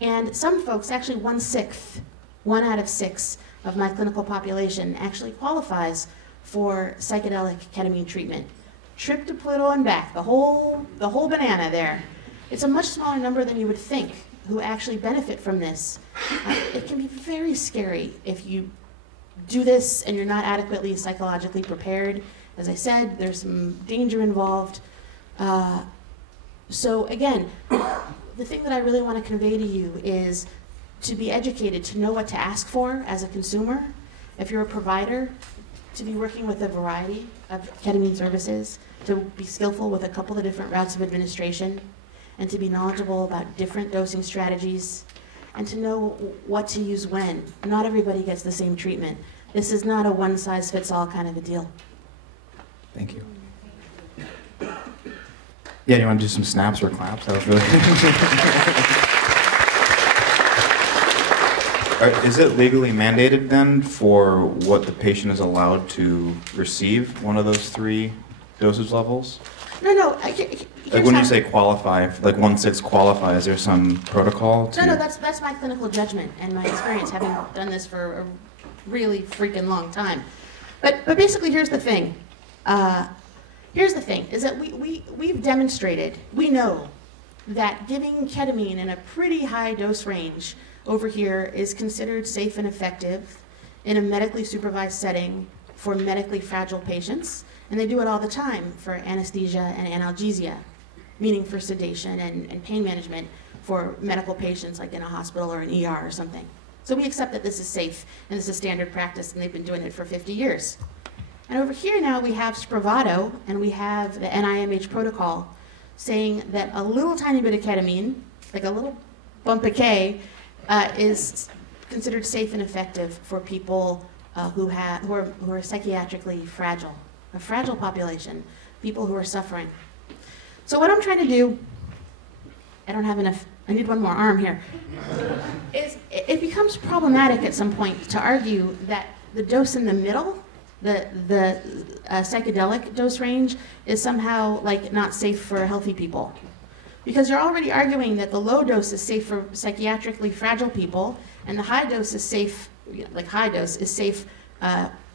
And some folks, actually 1/6, 1 out of 6 of my clinical population actually qualifies for psychedelic ketamine treatment. Trip to Pluto and back, the whole banana there. It's a much smaller number than you would think who actually benefit from this. It can be very scary if you do this and you're not adequately psychologically prepared. As I said, there's some danger involved. So again, the thing that I really want to convey to you is to be educated, to know what to ask for as a consumer, if you're a provider, to be working with a variety of ketamine services, to be skillful with a couple of different routes of administration, and to be knowledgeable about different dosing strategies, and to know what to use when. Not everybody gets the same treatment. This is not a one-size-fits-all kind of a deal. Thank you. Yeah, you want to do some snaps or claps? That was really... Is it legally mandated then for what the patient is allowed to receive, one of those 3 dosage levels? No. Like when you say qualify, like 1/6 qualify, is there some protocol to... No, that's my clinical judgment and my experience, having done this for a really freaking long time. But basically, here's the thing. Is that we've demonstrated, we know that giving ketamine in a pretty high dose range over here is considered safe and effective in a medically supervised setting for medically fragile patients. And they do it all the time for anesthesia and analgesia, meaning for sedation and pain management for medical patients like in a hospital or an ER or something. So we accept that this is safe and this is standard practice and they've been doing it for 50 years. And over here now we have Spravato and we have the NIMH protocol saying that a little tiny bit of ketamine, like a little bump of K, is considered safe and effective for people who are psychiatrically fragile, a fragile population, people who are suffering. So what I'm trying to do, I don't have enough, I need one more arm here, is it becomes problematic at some point to argue that the dose in the middle, the psychedelic dose range, is somehow like not safe for healthy people. Because you're already arguing that the low dose is safe for psychiatrically fragile people, and the high dose is safe, like high dose is safe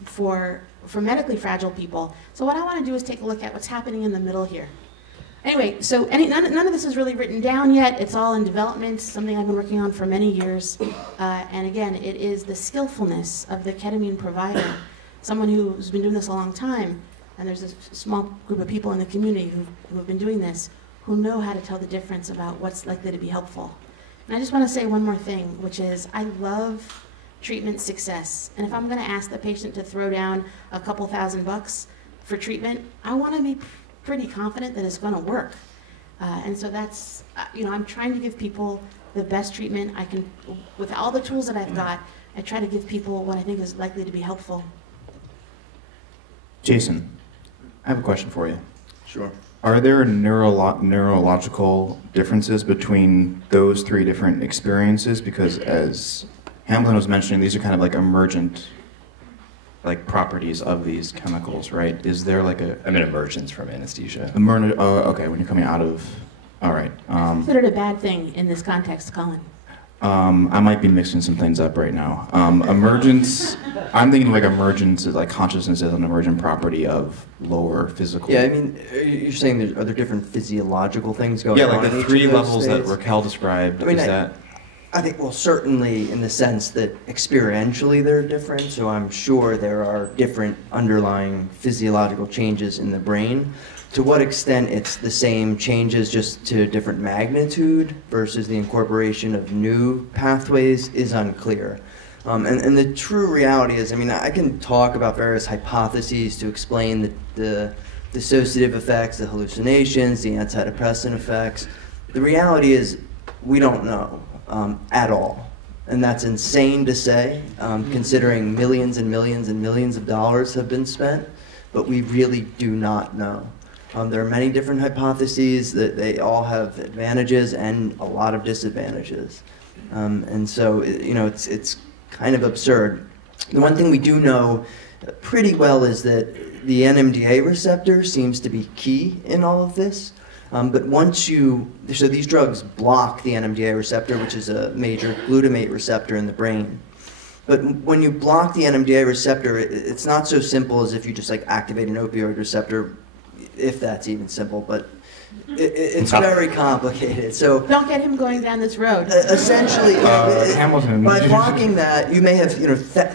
for medically fragile people. So what I want to do is take a look at what's happening in the middle here. Anyway, so none of this is really written down yet. It's all in development, something I've been working on for many years. And again, it is the skillfulness of the ketamine provider, someone who's been doing this a long time, and there's a small group of people in the community who have been doing this, who know how to tell the difference about what's likely to be helpful. And I just want to say one more thing, which is I love treatment success. And if I'm going to ask the patient to throw down a couple $1,000 for treatment, I want to be pretty confident that it's going to work. And so that's, I'm trying to give people the best treatment I can. With all the tools that I've got, I try to give people what I think is likely to be helpful. Jason, I have a question for you. Sure. Are there neurological differences between those 3 different experiences? Because as Hamilton was mentioning, these are kind of like emergent properties of these chemicals, right? Is there like a... I'm in emergence from anesthesia. Okay, when you're coming out of... All right. Considered a bad thing in this context, Colin. I might be mixing some things up right now. Emergence, I'm thinking like emergence is like consciousness is an emergent property of lower physical. Yeah, I mean, you're saying are there different physiological things going on? Yeah, like the 3 levels that Raquel described. I mean, I think, well, certainly in the sense that experientially they're different, so I'm sure there are different underlying physiological changes in the brain. To what extent it's the same changes just to different magnitude versus the incorporation of new pathways is unclear. And the true reality is, I mean, I can talk about various hypotheses to explain the dissociative effects, the hallucinations, the antidepressant effects. The reality is we don't know at all. And that's insane to say, considering millions and millions and millions of dollars have been spent, but we really do not know. There are many different hypotheses that they all have advantages and a lot of disadvantages. And so, it's kind of absurd. The one thing we do know pretty well is that the NMDA receptor seems to be key in all of this. But so these drugs block the NMDA receptor, which is a major glutamate receptor in the brain. But when you block the NMDA receptor, it's not so simple as if you just activate an opioid receptor, if that's even simple, but it's very complicated. So don't get him going down this road. Essentially, Hamilton, by blocking that, you may have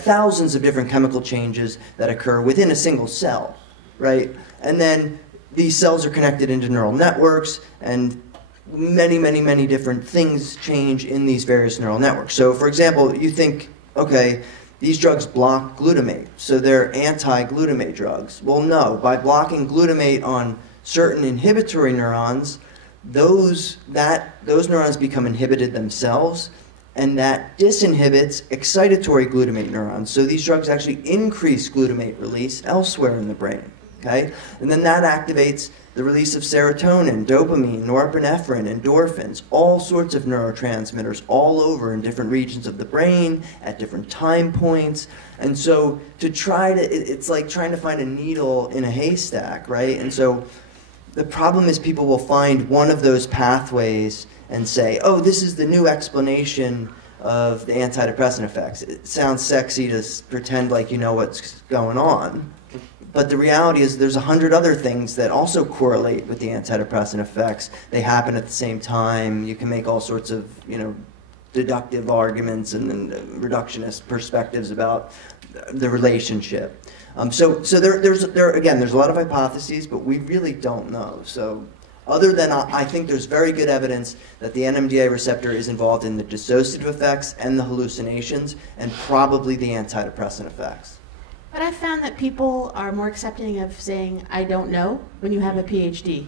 thousands of different chemical changes that occur within a single cell, right? And then these cells are connected into neural networks, and many, many, many different things change in these various neural networks. So, for example, you think, okay, these drugs block glutamate, so they're anti-glutamate drugs. Well, no, by blocking glutamate on certain inhibitory neurons, those neurons become inhibited themselves, and that disinhibits excitatory glutamate neurons. So these drugs actually increase glutamate release elsewhere in the brain, okay? And then that activates the release of serotonin, dopamine, norepinephrine, endorphins, all sorts of neurotransmitters all over in different regions of the brain at different time points. And so it's like trying to find a needle in a haystack, right? And so the problem is people will find one of those pathways and say, oh, this is the new explanation of the antidepressant effects. It sounds sexy to pretend like you know what's going on. But the reality is there's 100 other things that also correlate with the antidepressant effects. They happen at the same time. You can make all sorts of, deductive arguments and reductionist perspectives about the relationship. So there's a lot of hypotheses, but we really don't know. So other than I think there's very good evidence that the NMDA receptor is involved in the dissociative effects and the hallucinations and probably the antidepressant effects. But I found that people are more accepting of saying, I don't know, when you have a PhD.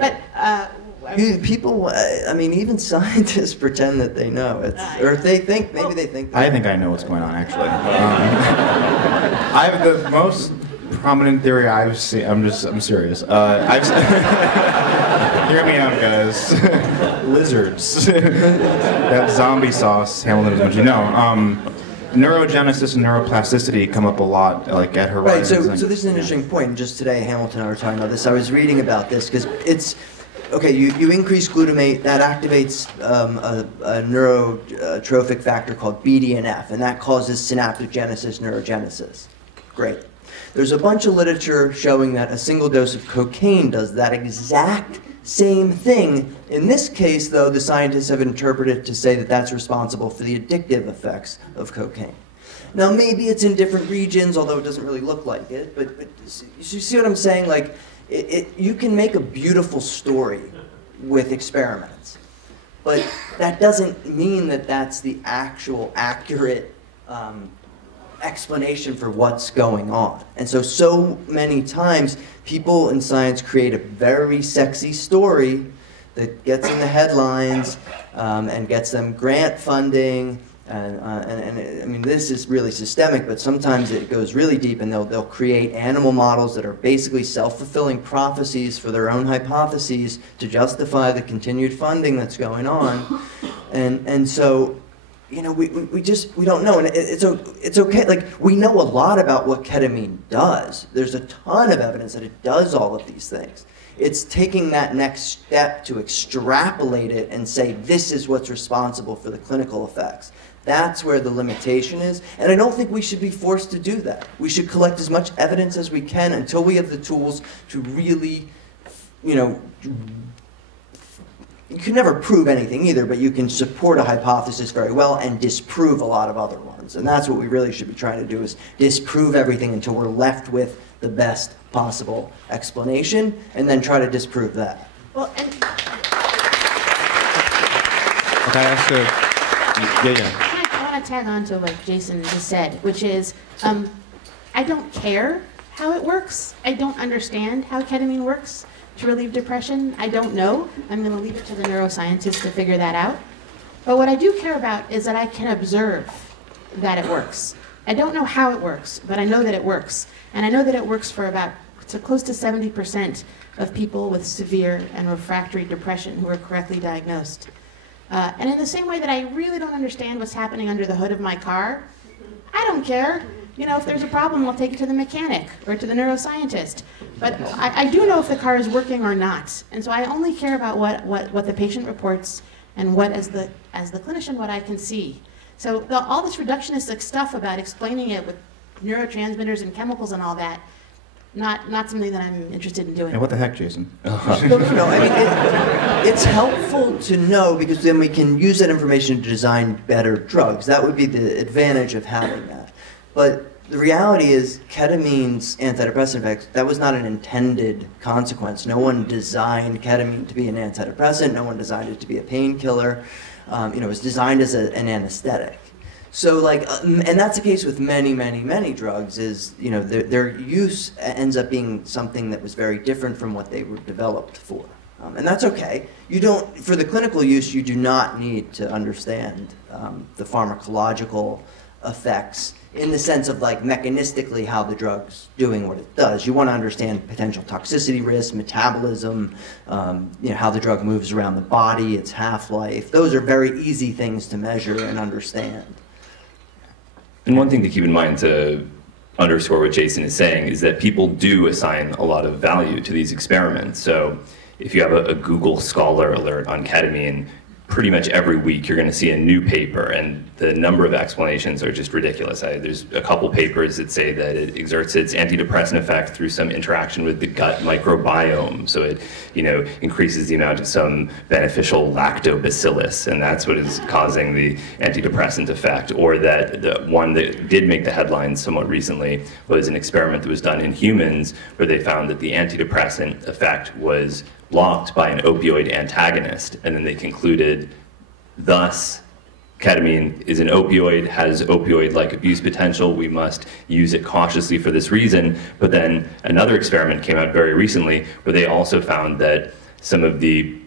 But, even scientists pretend that they know. Or if they think, maybe they think. I think I know what's going on, actually. I have the most prominent theory I've seen. I'm serious. Hear me out, guys. Lizards. That zombie sauce Hamilton is mentioning. No. Neurogenesis and neuroplasticity come up a lot, like at Horizons. Right, so this is an interesting point. Just today, Hamilton and I were talking about this. I was reading about this because it's, okay, you increase glutamate, that activates a neurotrophic factor called BDNF, and that causes synaptogenesis, neurogenesis. Great. There's a bunch of literature showing that a single dose of cocaine does that exact same thing. In this case, though, the scientists have interpreted to say that that's responsible for the addictive effects of cocaine. Now, maybe it's in different regions, although it doesn't really look like it, but you see what I'm saying? Like, you can make a beautiful story with experiments, but that doesn't mean that that's the actual accurate explanation for what's going on. And so many times people in science create a very sexy story that gets in the headlines and gets them grant funding. And I mean, this is really systemic, but sometimes it goes really deep, and they'll create animal models that are basically self-fulfilling prophecies for their own hypotheses to justify the continued funding that's going on. And so, we don't know, and it's okay. Like, we know a lot about what ketamine does. There's a ton of evidence that it does all of these things. It's taking that next step to extrapolate it and say this is what's responsible for the clinical effects. That's where the limitation is, and I don't think we should be forced to do that. We should collect as much evidence as we can until we have the tools to really, you can never prove anything either, but you can support a hypothesis very well and disprove a lot of other ones. And that's what we really should be trying to do, is disprove everything until we're left with the best possible explanation, and then try to disprove that. Well, and Okay, I want to tag on to what Jason just said, which is, I don't care how it works. I don't understand how ketamine works to relieve depression. I don't know. I'm going to leave it to the neuroscientists to figure that out. But what I do care about is that I can observe that it works. I don't know how it works, but I know that it works. And I know that it works for close to 70% of people with severe and refractory depression who are correctly diagnosed. And in the same way that I really don't understand what's happening under the hood of my car, I don't care. If there's a problem, I'll take it to the mechanic or to the neuroscientist. But I do know if the car is working or not. And so I only care about what the patient reports and what, as the clinician, what I can see. So all this reductionistic stuff about explaining it with neurotransmitters and chemicals and all that, not something that I'm interested in doing. And what the heck, Jason? It's helpful to know, because then we can use that information to design better drugs. That would be the advantage of having that. But the reality is, ketamine's antidepressant effects, that was not an intended consequence. No one designed ketamine to be an antidepressant. No one designed it to be a painkiller. It was designed as an anesthetic. So like, and that's the case with many, many, many drugs. Is their use ends up being something that was very different from what they were developed for, and that's okay. You don't, for the clinical use, you do not need to understand the pharmacological effects in the sense of like mechanistically how the drug's doing what it does. You want to understand potential toxicity risk, metabolism, how the drug moves around the body, its half-life. Those are very easy things to measure and understand. And one thing to keep in mind to underscore what Jason is saying is that people do assign a lot of value to these experiments. So if you have a Google Scholar alert on ketamine, pretty much every week you're going to see a new paper, and the number of explanations are just ridiculous. There's a couple papers that say that it exerts its antidepressant effect through some interaction with the gut microbiome, so it increases the amount of some beneficial lactobacillus, and that's what is causing the antidepressant effect. Or that the one that did make the headlines somewhat recently was an experiment that was done in humans where they found that the antidepressant effect was blocked by an opioid antagonist, and then they concluded, thus, ketamine is an opioid, has opioid-like abuse potential, we must use it cautiously for this reason. But then another experiment came out very recently where they also found that some of the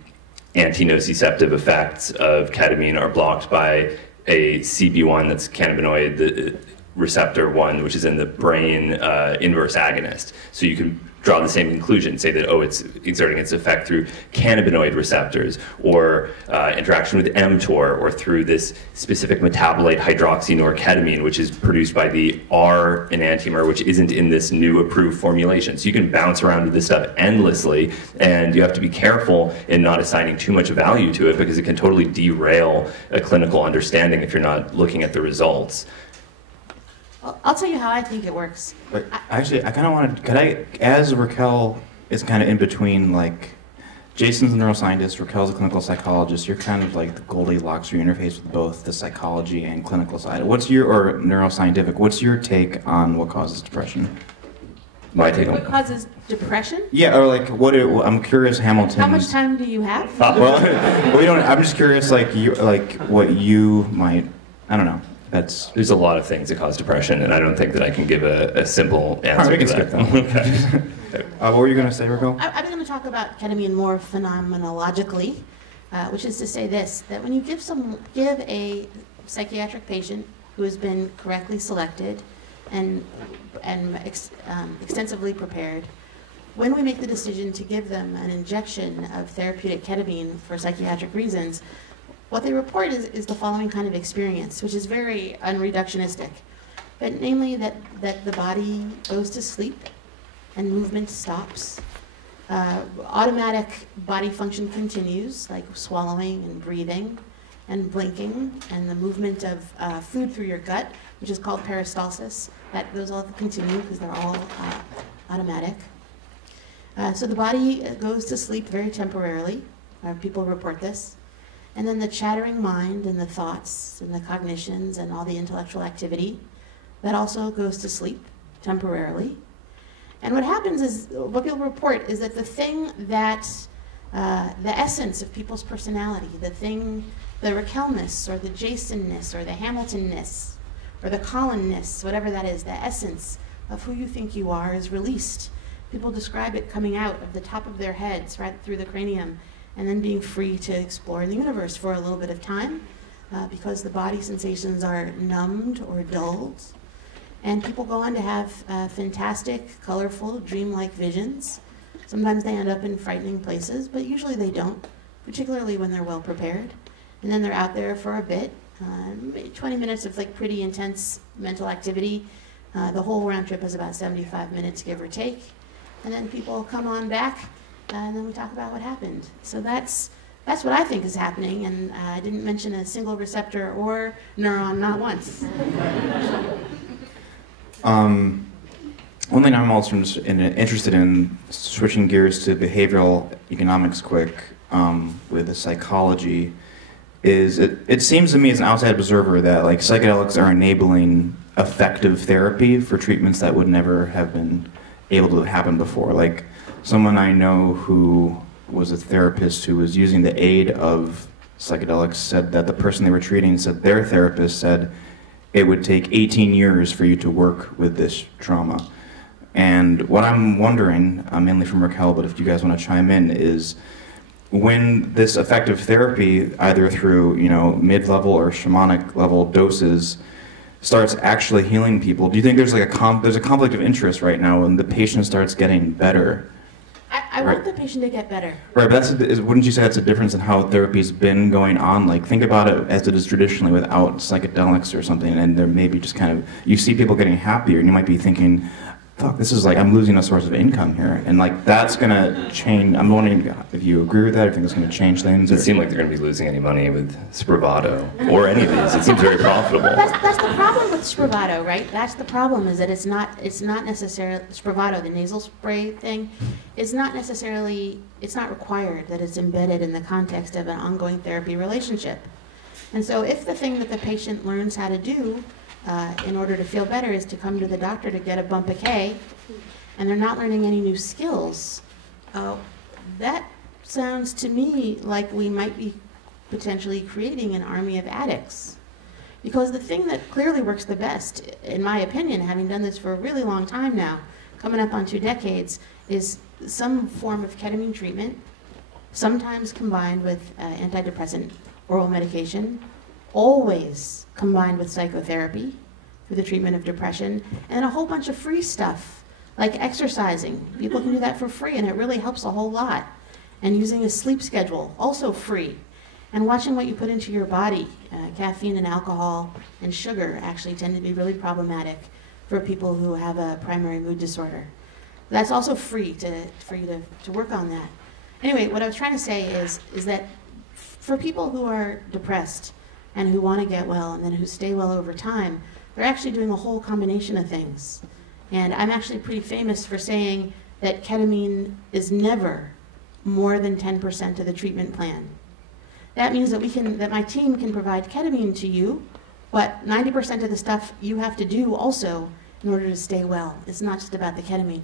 anti-nociceptive effects of ketamine are blocked by a CB1, that's cannabinoid, the receptor 1, which is in the brain inverse agonist. So you can draw the same conclusion, say that, it's exerting its effect through cannabinoid receptors, or interaction with mTOR, or through this specific metabolite hydroxynorketamine, which is produced by the R enantiomer, which isn't in this new approved formulation. So you can bounce around with this stuff endlessly, and you have to be careful in not assigning too much value to it, because it can totally derail a clinical understanding if you're not looking at the results. I'll tell you how I think it works. But actually, I kind of wanted, as Raquel is kind of in between, like, Jason's a neuroscientist, Raquel's a clinical psychologist, you're kind of like the Goldilocks, you interface with both the psychology and clinical side. Or neuroscientific, what's your take on what causes depression? My take on what causes depression? Yeah, or like, I'm curious, Hamilton. How much time do you have? I'm just curious, what you might, I don't know. There's a lot of things that cause depression, and I don't think that I can give a simple answer to that. Okay. What were you going to say, Raquel? I'm going to talk about ketamine more phenomenologically, which is to say this, that when you give a psychiatric patient who has been correctly selected and extensively prepared, when we make the decision to give them an injection of therapeutic ketamine for psychiatric reasons, what they report is the following kind of experience, which is very unreductionistic, but namely that the body goes to sleep and movement stops. Automatic body function continues, like swallowing and breathing and blinking, and the movement of food through your gut, which is called peristalsis. Those all continue because they're all automatic. So the body goes to sleep very temporarily. People report this. And then the chattering mind and the thoughts and the cognitions and all the intellectual activity, that also goes to sleep temporarily. And what happens is, what people report is that the thing that, the essence of people's personality, the Raquelness or the Jasonness or the Hamiltonness or the Collinness, whatever that is, the essence of who you think you are is released. People describe it coming out of the top of their heads, right through the cranium, and then being free to explore the universe for a little bit of time because the body sensations are numbed or dulled. And people go on to have fantastic, colorful, dreamlike visions. Sometimes they end up in frightening places, but usually they don't, particularly when they're well prepared. And then they're out there for a bit, 20 minutes of like pretty intense mental activity. The whole round trip is about 75 minutes, give or take. And then people come on back, and then we talk about what happened. So that's what I think is happening, and I didn't mention a single receptor or neuron, not once. One thing I'm also interested in, switching gears to behavioral economics quick, with the psychology, is it seems to me as an outside observer that like psychedelics are enabling effective therapy for treatments that would never have been able to happen before. Like, someone I know who was a therapist who was using the aid of psychedelics said that the person they were treating said their therapist said, it would take 18 years for you to work with this trauma. And what I'm wondering, mainly from Raquel, but if you guys want to chime in, is when this effective therapy, either through mid-level or shamanic level doses, starts actually healing people, do you think there's like there's a conflict of interest right now when the patient starts getting better? I want the patient to get better. Right, but wouldn't you say that's a difference in how therapy's been going on? Like, think about it as it is traditionally without psychedelics or something, and there may be just kind of, you see people getting happier, and you might be thinking, fuck, this is like, I'm losing a source of income here. And like, that's gonna change. I'm wondering if you agree with that, if you think it's gonna change things. It doesn't seem like they're gonna be losing any money with Spravato, or any of these. It seems very profitable. That's the problem with Spravato, right? That's the problem, is that it's not necessarily, Spravato, the nasal spray thing, it's not required that it's embedded in the context of an ongoing therapy relationship. And so if the thing that the patient learns how to do in order to feel better is to come to the doctor to get a bump of K, and they're not learning any new skills, that sounds to me like we might be potentially creating an army of addicts. Because the thing that clearly works the best, in my opinion, having done this for a really long time now, coming up on 2 decades, is some form of ketamine treatment, sometimes combined with antidepressant oral medication, always combined with psychotherapy for the treatment of depression, and a whole bunch of free stuff, like exercising. People can do that for free, and it really helps a whole lot. And using a sleep schedule, also free. And watching what you put into your body. Caffeine and alcohol and sugar actually tend to be really problematic for people who have a primary mood disorder. That's also free for you to work on that. Anyway, what I was trying to say is that for people who are depressed and who want to get well and then who stay well over time, they're actually doing a whole combination of things. And I'm actually pretty famous for saying that ketamine is never more than 10% of the treatment plan. That means that my team can provide ketamine to you, but 90% of the stuff you have to do also in order to stay well. It's not just about the ketamine.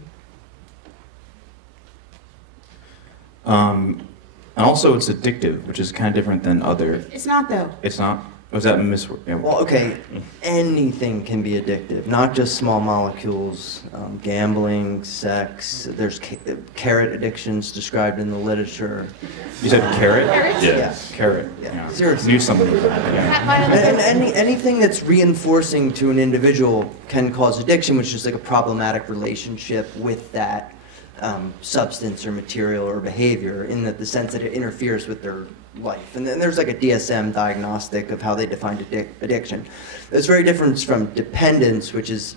And also it's addictive, which is kind of different than other. It's not though. It's not? Was that yeah. Well, okay, anything can be addictive, not just small molecules. Gambling, sex, there's carrot addictions described in the literature. You said carrot? Yeah. Carrot. Yeah. Seriously. Knew somebody with that. Yeah. And anything that's reinforcing to an individual can cause addiction, which is like a problematic relationship with that substance or material or behavior, in the sense that it interferes with their life. And then there's like a DSM diagnostic of how they define addiction. It's very different from dependence, which is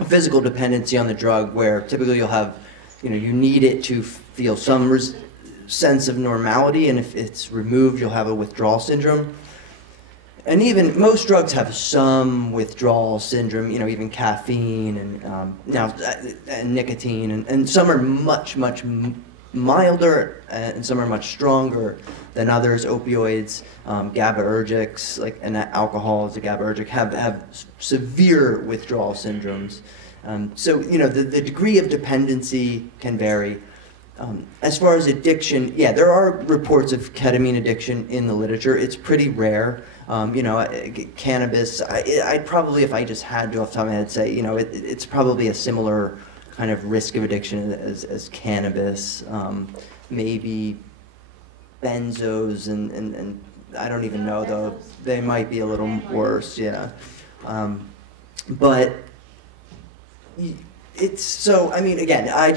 a physical dependency on the drug, where typically you'll have, you need it to feel some sense of normality, and if it's removed, you'll have a withdrawal syndrome. And even most drugs have some withdrawal syndrome, even caffeine and nicotine, and some are much, much milder, and some are much stronger than others. Opioids, GABAergics, and alcohol is a GABAergic, have severe withdrawal syndromes. So the degree of dependency can vary. As far as addiction, yeah, there are reports of ketamine addiction in the literature. It's pretty rare. Cannabis, I'd probably, if I just had to off the top of my head, say, it's probably a similar kind of risk of addiction as cannabis. Maybe benzos and I don't even know, though. They might be a little worse, yeah. But it's so, again, I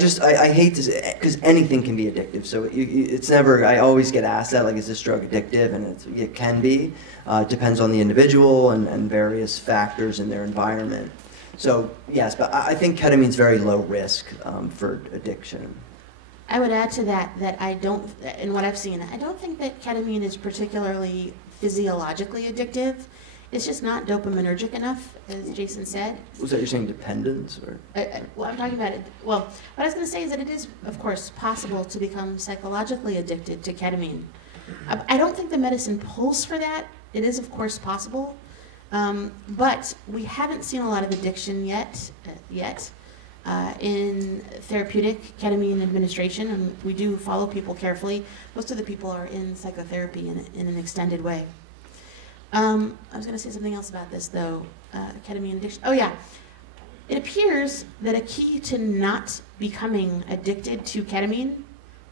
hate to say, because anything can be addictive. So it's never, I always get asked that, is this drug addictive? And it can be. It depends on the individual and various factors in their environment. So yes, but I think ketamine's very low risk for addiction. I would add to that I don't, in what I've seen, I don't think that ketamine is particularly physiologically addictive. It's just not dopaminergic enough, as Jason said. Was that you're saying dependence, or? Well, I'm talking about it. Well, what I was going to say is that it is, of course, possible to become psychologically addicted to ketamine. I don't think the medicine pulls for that. It is, of course, possible, but we haven't seen a lot of addiction yet in therapeutic ketamine administration, and we do follow people carefully. Most of the people are in psychotherapy in an extended way. I was going to say something else about this, though. ketamine addiction. Oh yeah, it appears that a key to not becoming addicted to ketamine,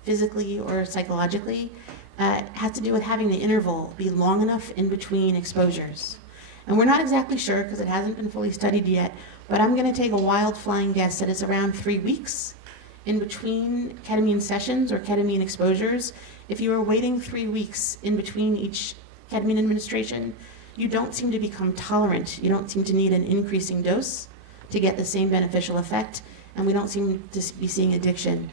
physically or psychologically, has to do with having the interval be long enough in between exposures. And we're not exactly sure because it hasn't been fully studied yet, but I'm going to take a wild flying guess that it's around 3 weeks in between ketamine sessions or ketamine exposures. If you were waiting 3 weeks in between each ketamine administration, you don't seem to become tolerant. You don't seem to need an increasing dose to get the same beneficial effect, and we don't seem to be seeing addiction.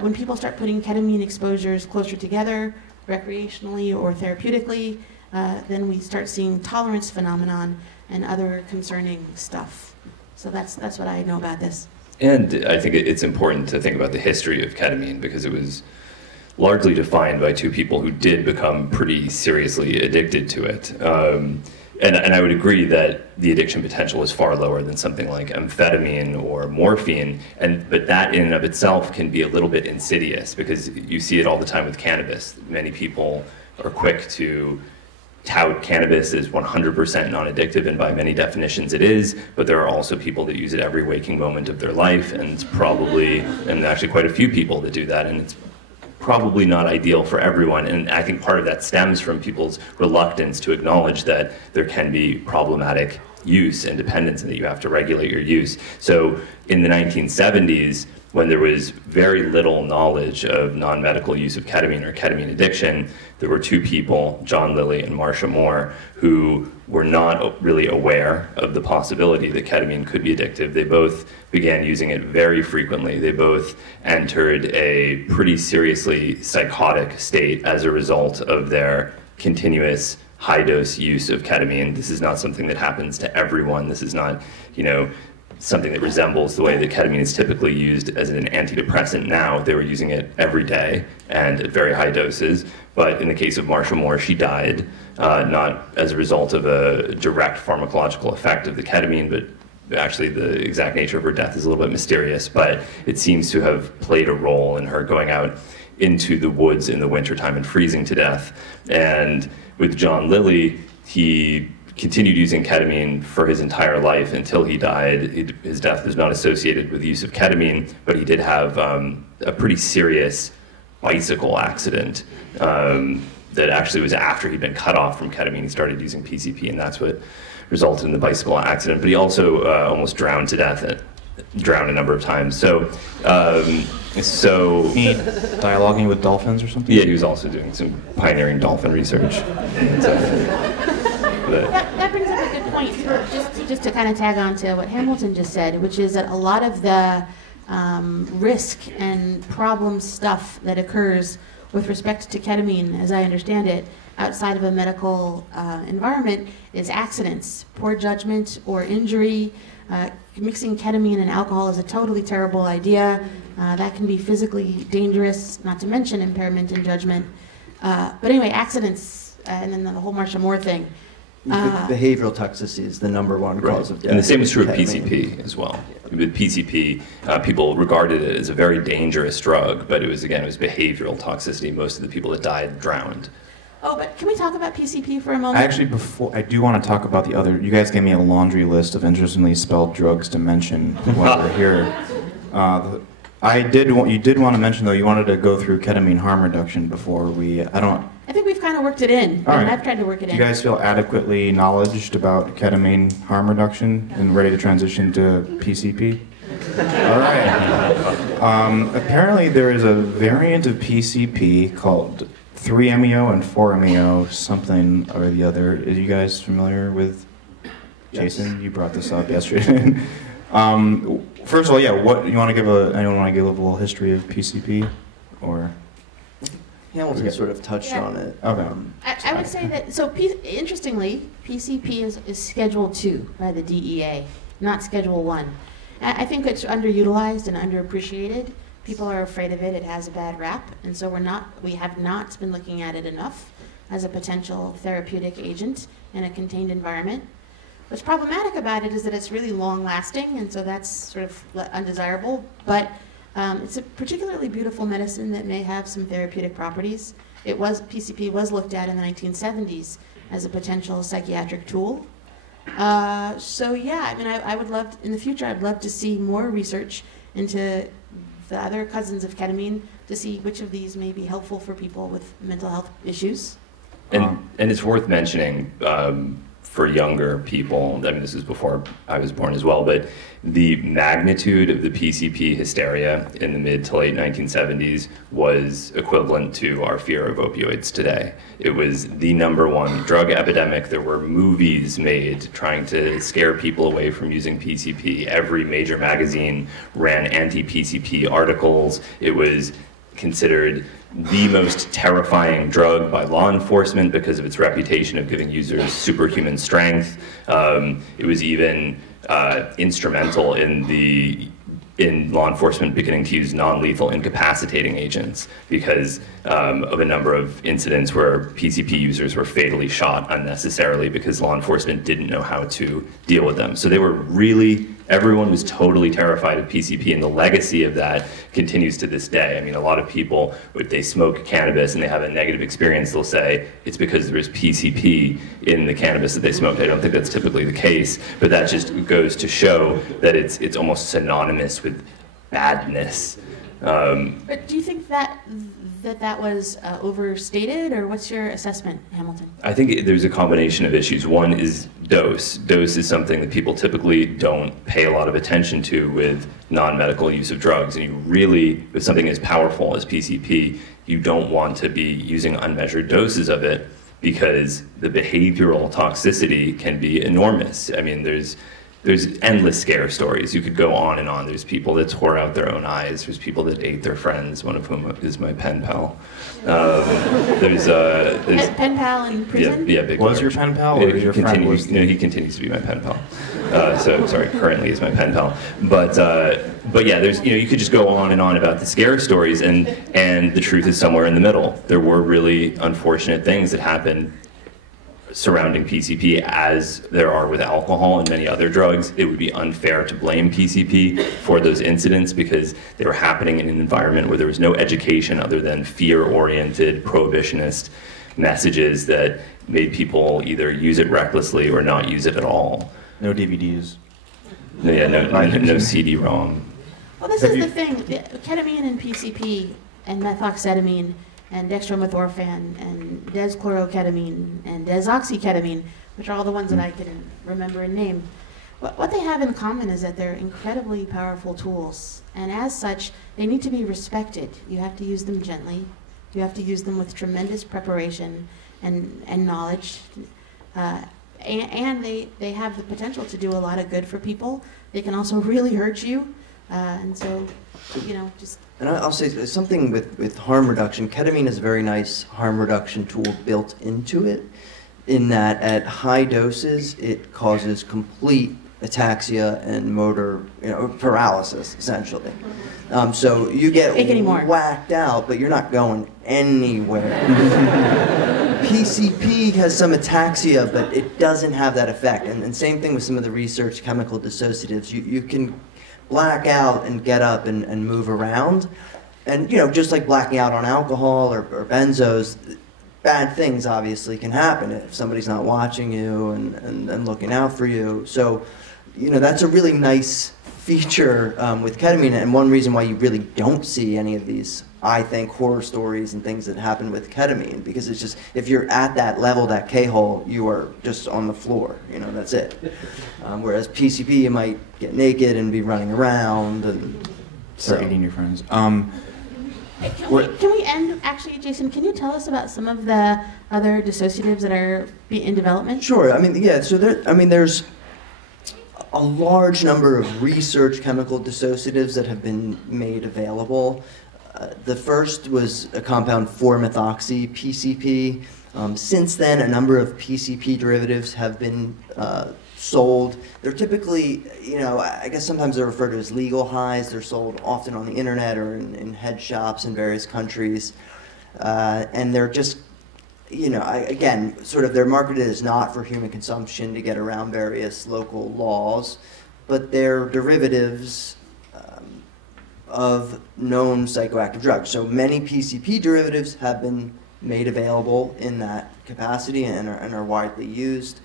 When people start putting ketamine exposures closer together, recreationally or therapeutically, then we start seeing tolerance phenomenon and other concerning stuff. So that's what I know about this. And I think it's important to think about the history of ketamine because it was largely defined by two people who did become pretty seriously addicted to it. And I would agree that the addiction potential is far lower than something like amphetamine or morphine, but that in and of itself can be a little bit insidious because you see it all the time with cannabis. Many people are quick to tout cannabis as 100% non-addictive, and by many definitions it is, but there are also people that use it every waking moment of their life, and it's probably, and actually quite a few people that do that, and it's probably not ideal for everyone. And I think part of that stems from people's reluctance to acknowledge that there can be problematic use and dependence and that you have to regulate your use. So in the 1970s, when there was very little knowledge of non-medical use of ketamine or ketamine addiction, there were two people, John Lilly and Marcia Moore, who were not really aware of the possibility that ketamine could be addictive. They both began using it very frequently. They both entered a pretty seriously psychotic state as a result of their continuous high-dose use of ketamine. This is not something that happens to everyone. This is not, something that resembles the way that ketamine is typically used as an antidepressant now. They were using it every day and at very high doses. But in the case of Marcia Moore, she died, not as a result of a direct pharmacological effect of the ketamine, but actually the exact nature of her death is a little bit mysterious. But it seems to have played a role in her going out into the woods in the wintertime and freezing to death. And with John Lilly, he continued using ketamine for his entire life until he died. His death was not associated with the use of ketamine, but he did have a pretty serious bicycle accident that actually was after he'd been cut off from ketamine. He started using PCP, and that's what resulted in the bicycle accident. But he also almost drowned to death, drowned a number of times. So dialoguing with dolphins or something? Yeah, he was also doing some pioneering dolphin research. That brings up a good point, just to kind of tag on to what Hamilton just said, which is that a lot of the risk and problem stuff that occurs with respect to ketamine, as I understand it, outside of a medical environment, is accidents, poor judgment or injury. Mixing ketamine and alcohol is a totally terrible idea. That can be physically dangerous, not to mention impairment in judgment. But anyway, accidents, and then the whole Marcia Moore thing. Behavioral toxicity is the #1 cause of death. And the same is true of PCP as well. With PCP, people regarded it as a very dangerous drug, but it was behavioral toxicity. Most of the people that died drowned. Oh, but can we talk about PCP for a moment? Actually, I do want to talk about the other. You guys gave me a laundry list of interestingly spelled drugs to mention while we're here. You did want to mention though. You wanted to go through ketamine harm reduction before we. I think we've kind of worked it in. All right. I've tried to work it in. Do you guys feel adequately knowledged about ketamine harm reduction and ready to transition to PCP? All right. Apparently, there is a variant of PCP called 3-MeO and 4-MeO, something or the other. Are you guys familiar with? Jason, you brought this up yesterday. First of all, what you want to give anyone want to give a little history of PCP, or? Hamilton sort of touched on it. Okay. I would say that, interestingly, PCP is Schedule 2 by the DEA, not Schedule 1. I think it's underutilized and underappreciated. People are afraid of it. It has a bad rap, and so we have not been looking at it enough as a potential therapeutic agent in a contained environment. What's problematic about it is that it's really long-lasting, and so that's sort of undesirable, but it's a particularly beautiful medicine that may have some therapeutic properties. PCP was looked at in the 1970s as a potential psychiatric tool. So yeah, I mean, I would love, in the future, I'd love to see more research into the other cousins of ketamine to see which of these may be helpful for people with mental health issues. And it's worth mentioning for younger people, I mean, this is before I was born as well, but the magnitude of the PCP hysteria in the mid to late 1970s was equivalent to our fear of opioids today. It was the #1 drug epidemic. There were movies made trying to scare people away from using PCP. Every major magazine ran anti-PCP articles. It was considered the most terrifying drug by law enforcement because of its reputation of giving users superhuman strength. It was even instrumental in law enforcement beginning to use non-lethal incapacitating agents because of a number of incidents where PCP users were fatally shot unnecessarily because law enforcement didn't know how to deal with them. So they were really, everyone was totally terrified of PCP, and the legacy of that continues to this day. I mean, a lot of people, if they smoke cannabis and they have a negative experience, they'll say it's because there was PCP in the cannabis that they smoked. I don't think that's typically the case, but that just goes to show that it's almost synonymous with badness. But do you think that was overstated, or what's your assessment, Hamilton? I think there's a combination of issues. One is dose. Dose is something that people typically don't pay a lot of attention to with non-medical use of drugs. And you really, with something as powerful as PCP, you don't want to be using unmeasured doses of it because the behavioral toxicity can be enormous. I mean, there's endless scare stories. You could go on and on. There's people that tore out their own eyes. There's people that ate their friends, one of whom is my pen pal. There's pen pal in prison? Yeah, big. Was your pen pal, or your friend was? No, he continues to be my pen pal. So sorry, currently is my pen pal. But yeah, there's, you could just go on and on about the scare stories, and the truth is somewhere in the middle. There were really unfortunate things that happened surrounding PCP, as there are with alcohol and many other drugs. It would be unfair to blame PCP for those incidents because they were happening in an environment where there was no education other than fear-oriented, prohibition-ist messages that made people either use it recklessly or not use it at all. No DVDs. No CD-ROM. Well, this is the thing. Ketamine and PCP and methoxetamine and dextromethorphan and deschloroketamine and desoxyketamine, which are all the ones that I can remember and name. What they have in common is that they're incredibly powerful tools, and as such, they need to be respected. You have to use them gently. You have to use them with tremendous preparation and knowledge. And they have the potential to do a lot of good for people. They can also really hurt you, and so, just... And I'll say something with harm reduction. Ketamine is a very nice harm reduction tool built into it, in that at high doses it causes complete ataxia and motor paralysis, essentially. So you get whacked out, but you're not going anywhere. PCP has some ataxia, but it doesn't have that effect. And same thing with some of the research chemical dissociatives. You can black out and get up and move around. And, just like blacking out on alcohol or benzos, bad things obviously can happen if somebody's not watching you and looking out for you. So, that's a really nice feature with ketamine, and one reason why you really don't see any of these, I think, horror stories and things that happen with ketamine, because it's just, if you're at that level, that K-hole, you are just on the floor, that's it. Whereas PCP, you might get naked and be running around and start eating your friends. Can we end, actually, Jason, can you tell us about some of the other dissociatives that are in development? Sure. So there's a large number of research chemical dissociatives that have been made available. The first was a compound 4-methoxy PCP. Since then, a number of PCP derivatives have been sold. They're typically, I guess sometimes they're referred to as legal highs. They're sold often on the internet or in head shops in various countries. And they're just, again, sort of they're marketed as not for human consumption to get around various local laws, but they're derivatives of known psychoactive drugs. So many PCP derivatives have been made available in that capacity and are widely used.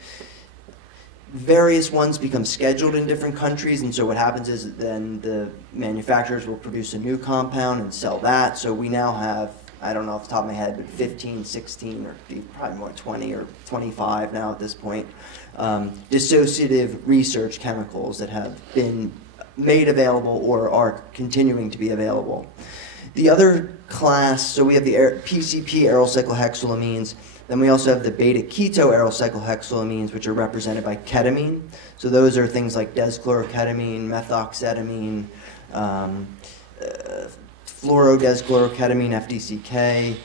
various ones become scheduled in different countries, and so what happens is then the manufacturers will produce a new compound and sell that. So we now have, I don't know off the top of my head, but 15, 16, or probably more 20 or 25 now at this point, dissociative research chemicals that have been made available or are continuing to be available. The other class, so we have the PCP aryl cyclohexylamines, then we also have the beta-keto aryl cyclohexylamines, which are represented by ketamine. So those are things like deschloroketamine, methoxetamine, fluorodeschloroketamine, FDCK,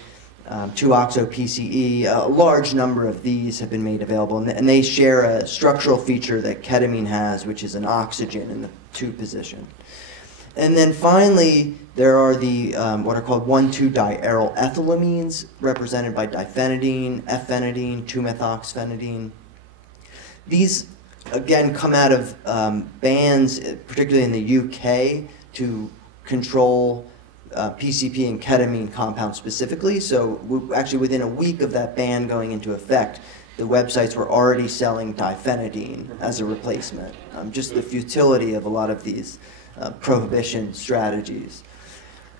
2-oxo-PCE. A large number of these have been made available, and they share a structural feature that ketamine has, which is an oxygen in the 2 position. And then finally, there are the what are called 1,2-diaryl ethylamines, represented by diphenidine, ephenidine, 2-methoxyphenidine. These, again, come out of bans, particularly in the UK, to control PCP and ketamine compounds specifically. So actually within a week of that ban going into effect, the websites were already selling diphenidine as a replacement. Just the futility of a lot of these prohibition strategies.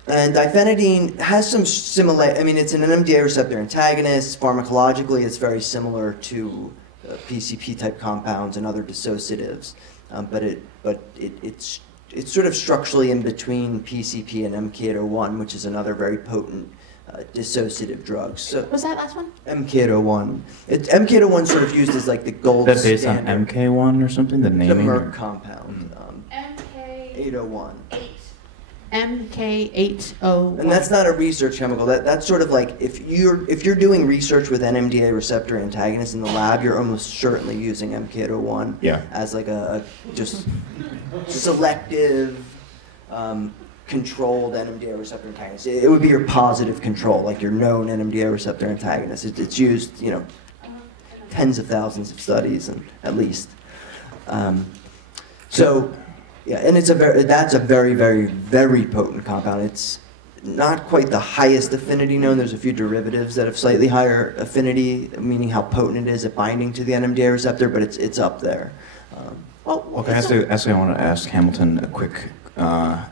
And diphenidine has some similar, I mean, it's an NMDA receptor antagonist. Pharmacologically, it's very similar to PCP type compounds and other dissociatives, but it's sort of structurally in between PCP and MK801, which is another very potent dissociative drug. So What's that last one? MK801. MK801 sort of used as like the gold That's based standard. on MK1 or something, the It's a naming? Merck compound. MK8. 801. MK801. And that's not a research chemical. That's sort of like if you're doing research with NMDA receptor antagonists in the lab, you're almost certainly using MK801 as like a just selective controlled NMDA receptor antagonist. It would be your positive control, like your known NMDA receptor antagonist. It's used, tens of thousands of studies, and at least. Yeah, and that's a very, very, very potent compound. It's not quite the highest affinity known. There's a few derivatives that have slightly higher affinity, meaning how potent it is at binding to the NMDA receptor, but it's up there. Okay, I want to ask Hamilton a quick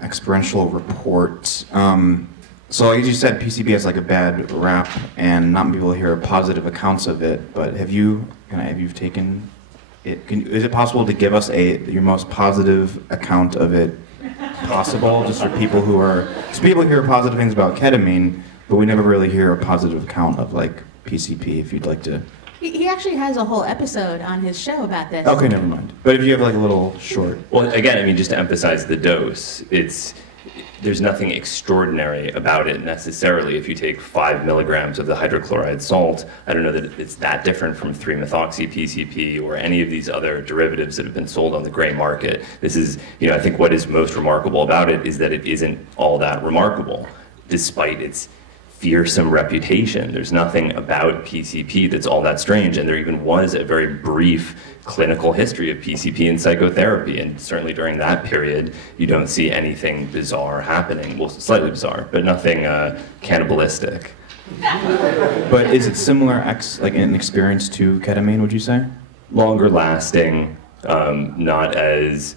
experiential report. So as you said, PCP has like a bad rap, and not many people hear positive accounts of it. But have you taken it? Is it possible to give us your most positive account of it possible, just for people who are? Because people hear positive things about ketamine, but we never really hear a positive account of like PCP. If you'd like to. He actually has a whole episode on his show about this. Okay, never mind. But if you have like a little short. Well, again, I mean, just to emphasize the dose, there's nothing extraordinary about it necessarily. If you take 5 milligrams of the hydrochloride salt, I don't know that it's that different from 3-methoxy-PCP or any of these other derivatives that have been sold on the gray market. This is, I think what is most remarkable about it is that it isn't all that remarkable, despite its fearsome reputation. There's nothing about PCP that's all that strange, and there even was a very brief clinical history of PCP in psychotherapy, and certainly during that period, you don't see anything bizarre happening. Well, slightly bizarre, but nothing cannibalistic. But is it similar, like in experience to ketamine, would you say? Longer lasting, not as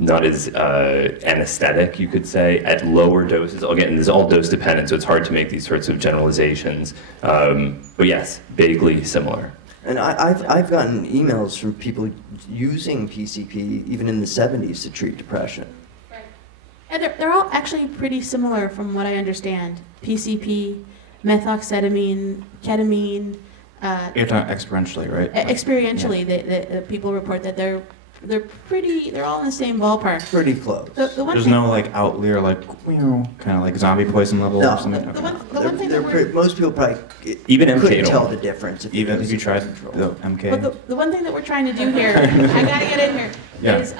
anesthetic, you could say, at lower doses. Again, this is all dose dependent, so it's hard to make these sorts of generalizations. But yes, vaguely similar. And I've gotten emails from people using PCP even in the 70s to treat depression. Right. And they're all actually pretty similar from what I understand. PCP, methoxetamine, ketamine. You're talking experientially, right? Experientially, the people report that they're all in the same ballpark. Pretty close. There's no like outlier, like kind of like zombie poison level or something. The one thing most people probably even couldn't tell the difference. If you tried the MK. But the one thing that we're trying to do here, I gotta get in here, is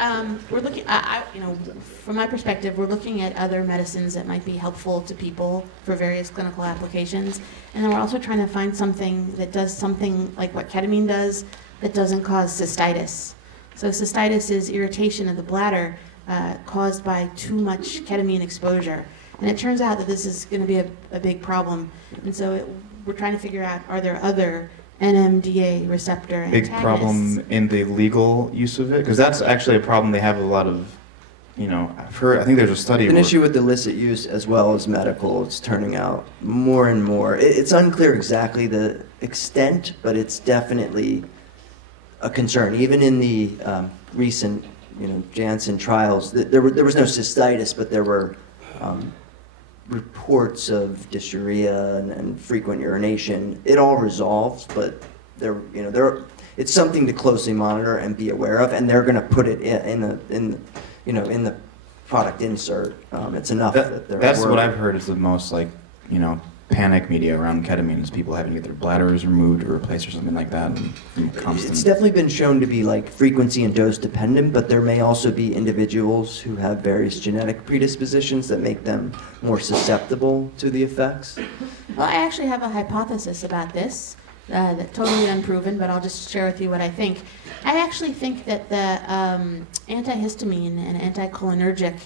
we're looking. From my perspective, we're looking at other medicines that might be helpful to people for various clinical applications, and then we're also trying to find something that does something like what ketamine does that doesn't cause cystitis. So cystitis is irritation of the bladder caused by too much ketamine exposure. And it turns out that this is going to be a big problem. And so we're trying to figure out, are there other NMDA receptor Big antagonists. problem in the legal use of it? Because that's actually a problem they have a lot of, I've heard, I think there's a study An where- issue with illicit use as well as medical. It's turning out more and more. It's unclear exactly the extent, but it's definitely a concern. Even in the recent, Janssen trials, there was no cystitis, but there were reports of dysuria and frequent urination. It all resolved, but it's something to closely monitor and be aware of, and they're going to put it in the product insert. It's enough that they're That's what worried. I've heard is the most panic media around ketamine is people having to get their bladders removed or replaced or something like that. And from constant. It's definitely been shown to be frequency and dose dependent, but there may also be individuals who have various genetic predispositions that make them more susceptible to the effects. Well, I actually have a hypothesis about this, that's totally unproven, but I'll just share with you what I think. I actually think that the antihistamine and anticholinergic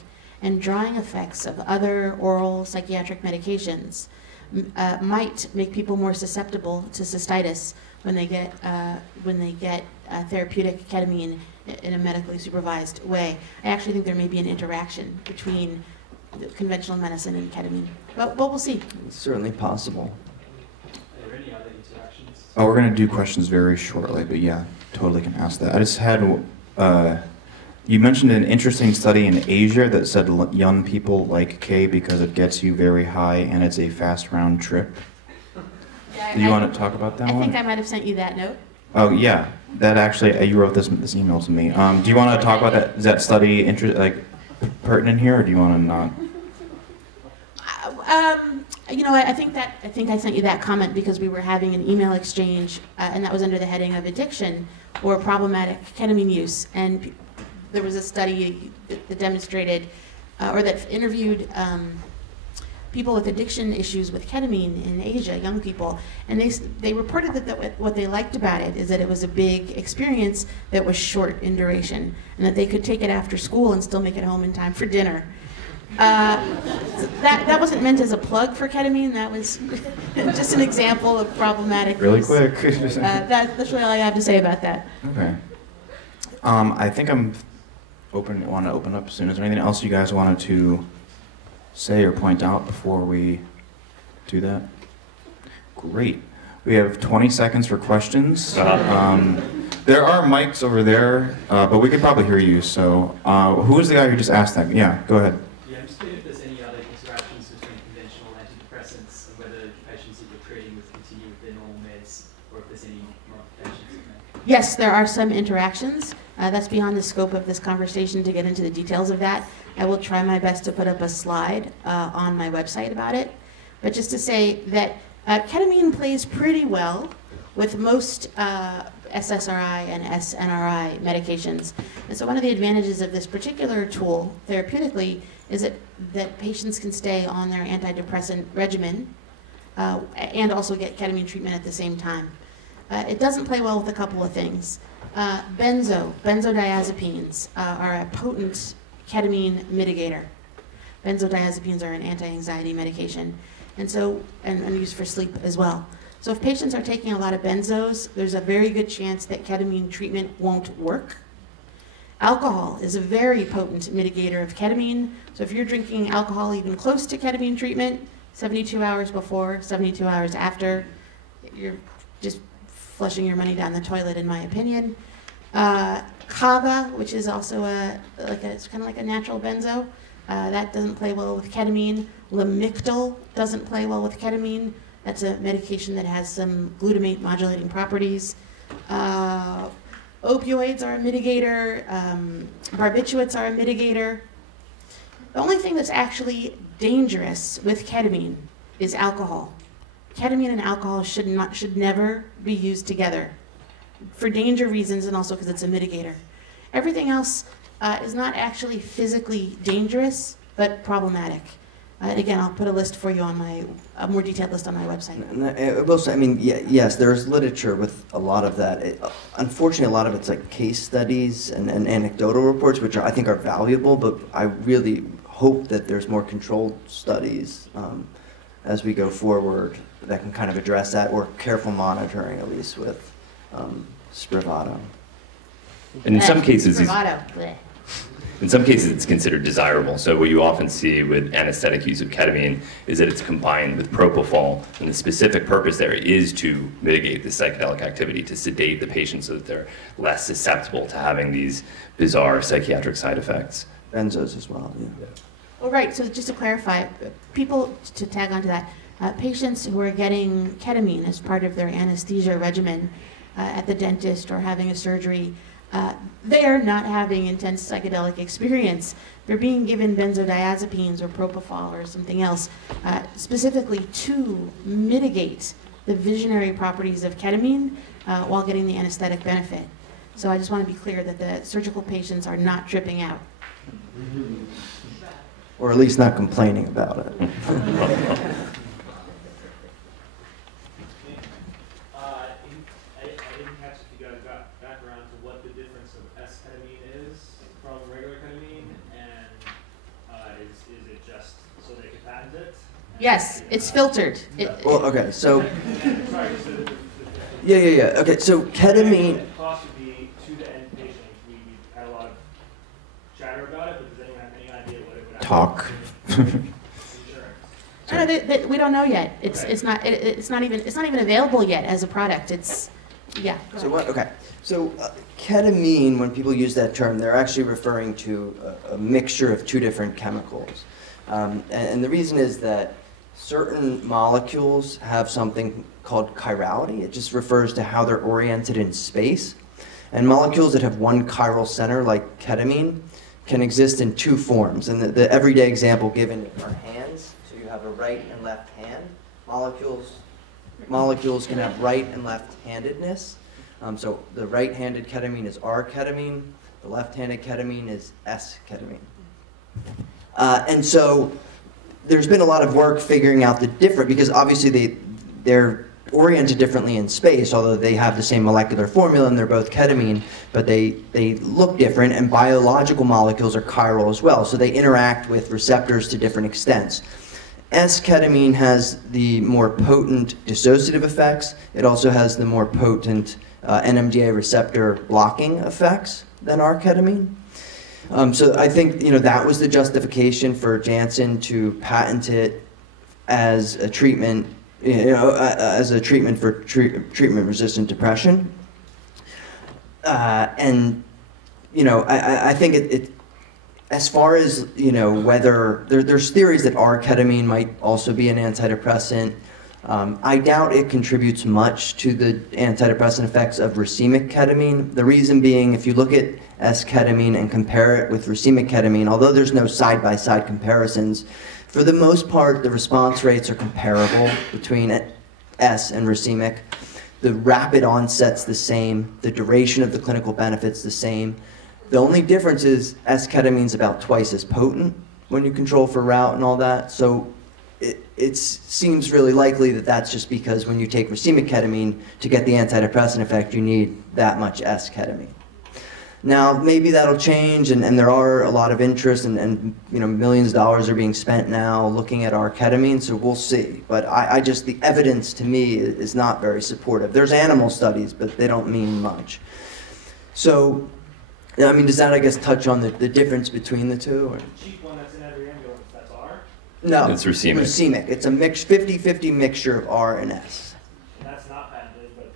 and drying effects of other oral psychiatric medications might make people more susceptible to cystitis when they get therapeutic ketamine in a medically supervised way. I actually think there may be an interaction between conventional medicine and ketamine, but we'll see. It's certainly possible. Are there any other interactions? Oh, we're going to do questions very shortly, but yeah, totally can ask that. I just had, you mentioned an interesting study in Asia that said young people like K because it gets you very high and it's a fast round trip. Yeah, Do you want to talk about that I one? think I might have sent you that note. Oh yeah, that actually, you wrote this email to me. Do you want to talk about that? Is that study pertinent here, or do you want to not? I think I sent you that comment because we were having an email exchange, and that was under the heading of addiction or problematic ketamine use, and there was a study that demonstrated, or that interviewed people with addiction issues with ketamine in Asia, young people, and they reported that what they liked about it is that it was a big experience that was short in duration, and that they could take it after school and still make it home in time for dinner. That wasn't meant as a plug for ketamine. That was just an example of problematic Really use. quick. That's really all I have to say about that. Okay. I think want to open up soon. Is there anything else you guys wanted to say or point out before we do that? Great. We have 20 seconds for questions. There are mics over there, but we could probably hear you. So who is the guy who just asked that? Yeah, go ahead. Yeah, I'm just wondering if there's any other interactions between conventional antidepressants and whether patients that you're treating with continue with their normal meds, or if there's any modifications in that. Yes, there are some interactions. That's beyond the scope of this conversation to get into the details of that. I will try my best to put up a slide on my website about it. But just to say that ketamine plays pretty well with most SSRI and SNRI medications. And so one of the advantages of this particular tool, therapeutically, is that patients can stay on their antidepressant regimen and also get ketamine treatment at the same time. It doesn't play well with a couple of things. Benzodiazepines are a potent ketamine mitigator. Benzodiazepines are an anti-anxiety medication, and used for sleep as well. So if patients are taking a lot of benzos, there's a very good chance that ketamine treatment won't work. Alcohol is a very potent mitigator of ketamine. So if you're drinking alcohol even close to ketamine treatment, 72 hours before, 72 hours after, you're just flushing your money down the toilet, in my opinion. Kava, which is also it's kind of like a natural benzo, that doesn't play well with ketamine. Lamictal doesn't play well with ketamine. That's a medication that has some glutamate modulating properties. Opioids are a mitigator. Barbiturates are a mitigator. The only thing that's actually dangerous with ketamine is alcohol. Ketamine and alcohol should never be used together for danger reasons and also because it's a mitigator. Everything else is not actually physically dangerous, but problematic. And again, I'll put a list for you on a more detailed list on my website. And I will say, yes, there's literature with a lot of that. Unfortunately, a lot of it's like case studies and anecdotal reports, which I think are valuable, but I really hope that there's more controlled studies as we go forward that can kind of address that, or careful monitoring at least with Spravato. And in some cases, these, Spravato. Bleh. in some cases, it's considered desirable. So what you often see with anesthetic use of ketamine is that it's combined with propofol, and the specific purpose there is to mitigate the psychedelic activity, to sedate the patient so that they're less susceptible to having these bizarre psychiatric side effects. Benzos as well, yeah. Well, right, so just to clarify, people, to tag onto that, patients who are getting ketamine as part of their anesthesia regimen at the dentist or having a surgery, they are not having intense psychedelic experience. They're being given benzodiazepines or propofol or something else, specifically to mitigate the visionary properties of ketamine while getting the anesthetic benefit. So I just want to be clear that the surgical patients are not tripping out. Or at least not complaining about it. I didn't catch if you guys got background to what the difference of S-ketamine is from regular ketamine, and is it just so they can patent it? Yes, it's filtered. Well, okay, so, Sorry, yeah. Okay, so ketamine, the cost would be to the end patient. We had a lot of chatter about it, but does anyone have any idea what it would talk. No, we don't know yet. It's not even available yet as a product. It's yeah. So what? Okay. So ketamine, when people use that term, they're actually referring to a mixture of two different chemicals, and the reason is that certain molecules have something called chirality. It just refers to how they're oriented in space, and molecules that have one chiral center, like ketamine, can exist in two forms. And the everyday example given are hands. So you have a right and left hand. Molecules can have right and left-handedness. So the right-handed ketamine is R-ketamine. The left-handed ketamine is S-ketamine. And so there's been a lot of work figuring out the difference, because obviously they're oriented differently in space, although they have the same molecular formula and they're both ketamine, but they look different, and biological molecules are chiral as well, so they interact with receptors to different extents. S-ketamine has the more potent dissociative effects. It also has the more potent NMDA receptor blocking effects than R-ketamine. So I think that was the justification for Janssen to patent it as a treatment, as a treatment for treatment-resistant depression. And I think it as far as whether there's theories that R-ketamine might also be an antidepressant. I doubt it contributes much to the antidepressant effects of racemic ketamine. The reason being, if you look at S-ketamine and compare it with racemic ketamine, although there's no side-by-side comparisons, for the most part, the response rates are comparable between S and racemic. The rapid onset's the same. The duration of the clinical benefit's the same. The only difference is S-ketamine's about twice as potent when you control for route and all that. So it seems really likely that that's just because when you take racemic ketamine, to get the antidepressant effect, you need that much S-ketamine. Now, maybe that'll change, and there are a lot of interest, and millions of dollars are being spent now looking at R-ketamine, so we'll see. But the evidence to me is not very supportive. There's animal studies, but they don't mean much. So, does that, I guess, touch on the difference between the two? Or? The cheap one that's in every ambulance, that's R? No, it's racemic. Racemic. It's a 50-50 mixture of R and S. And that's not patented, but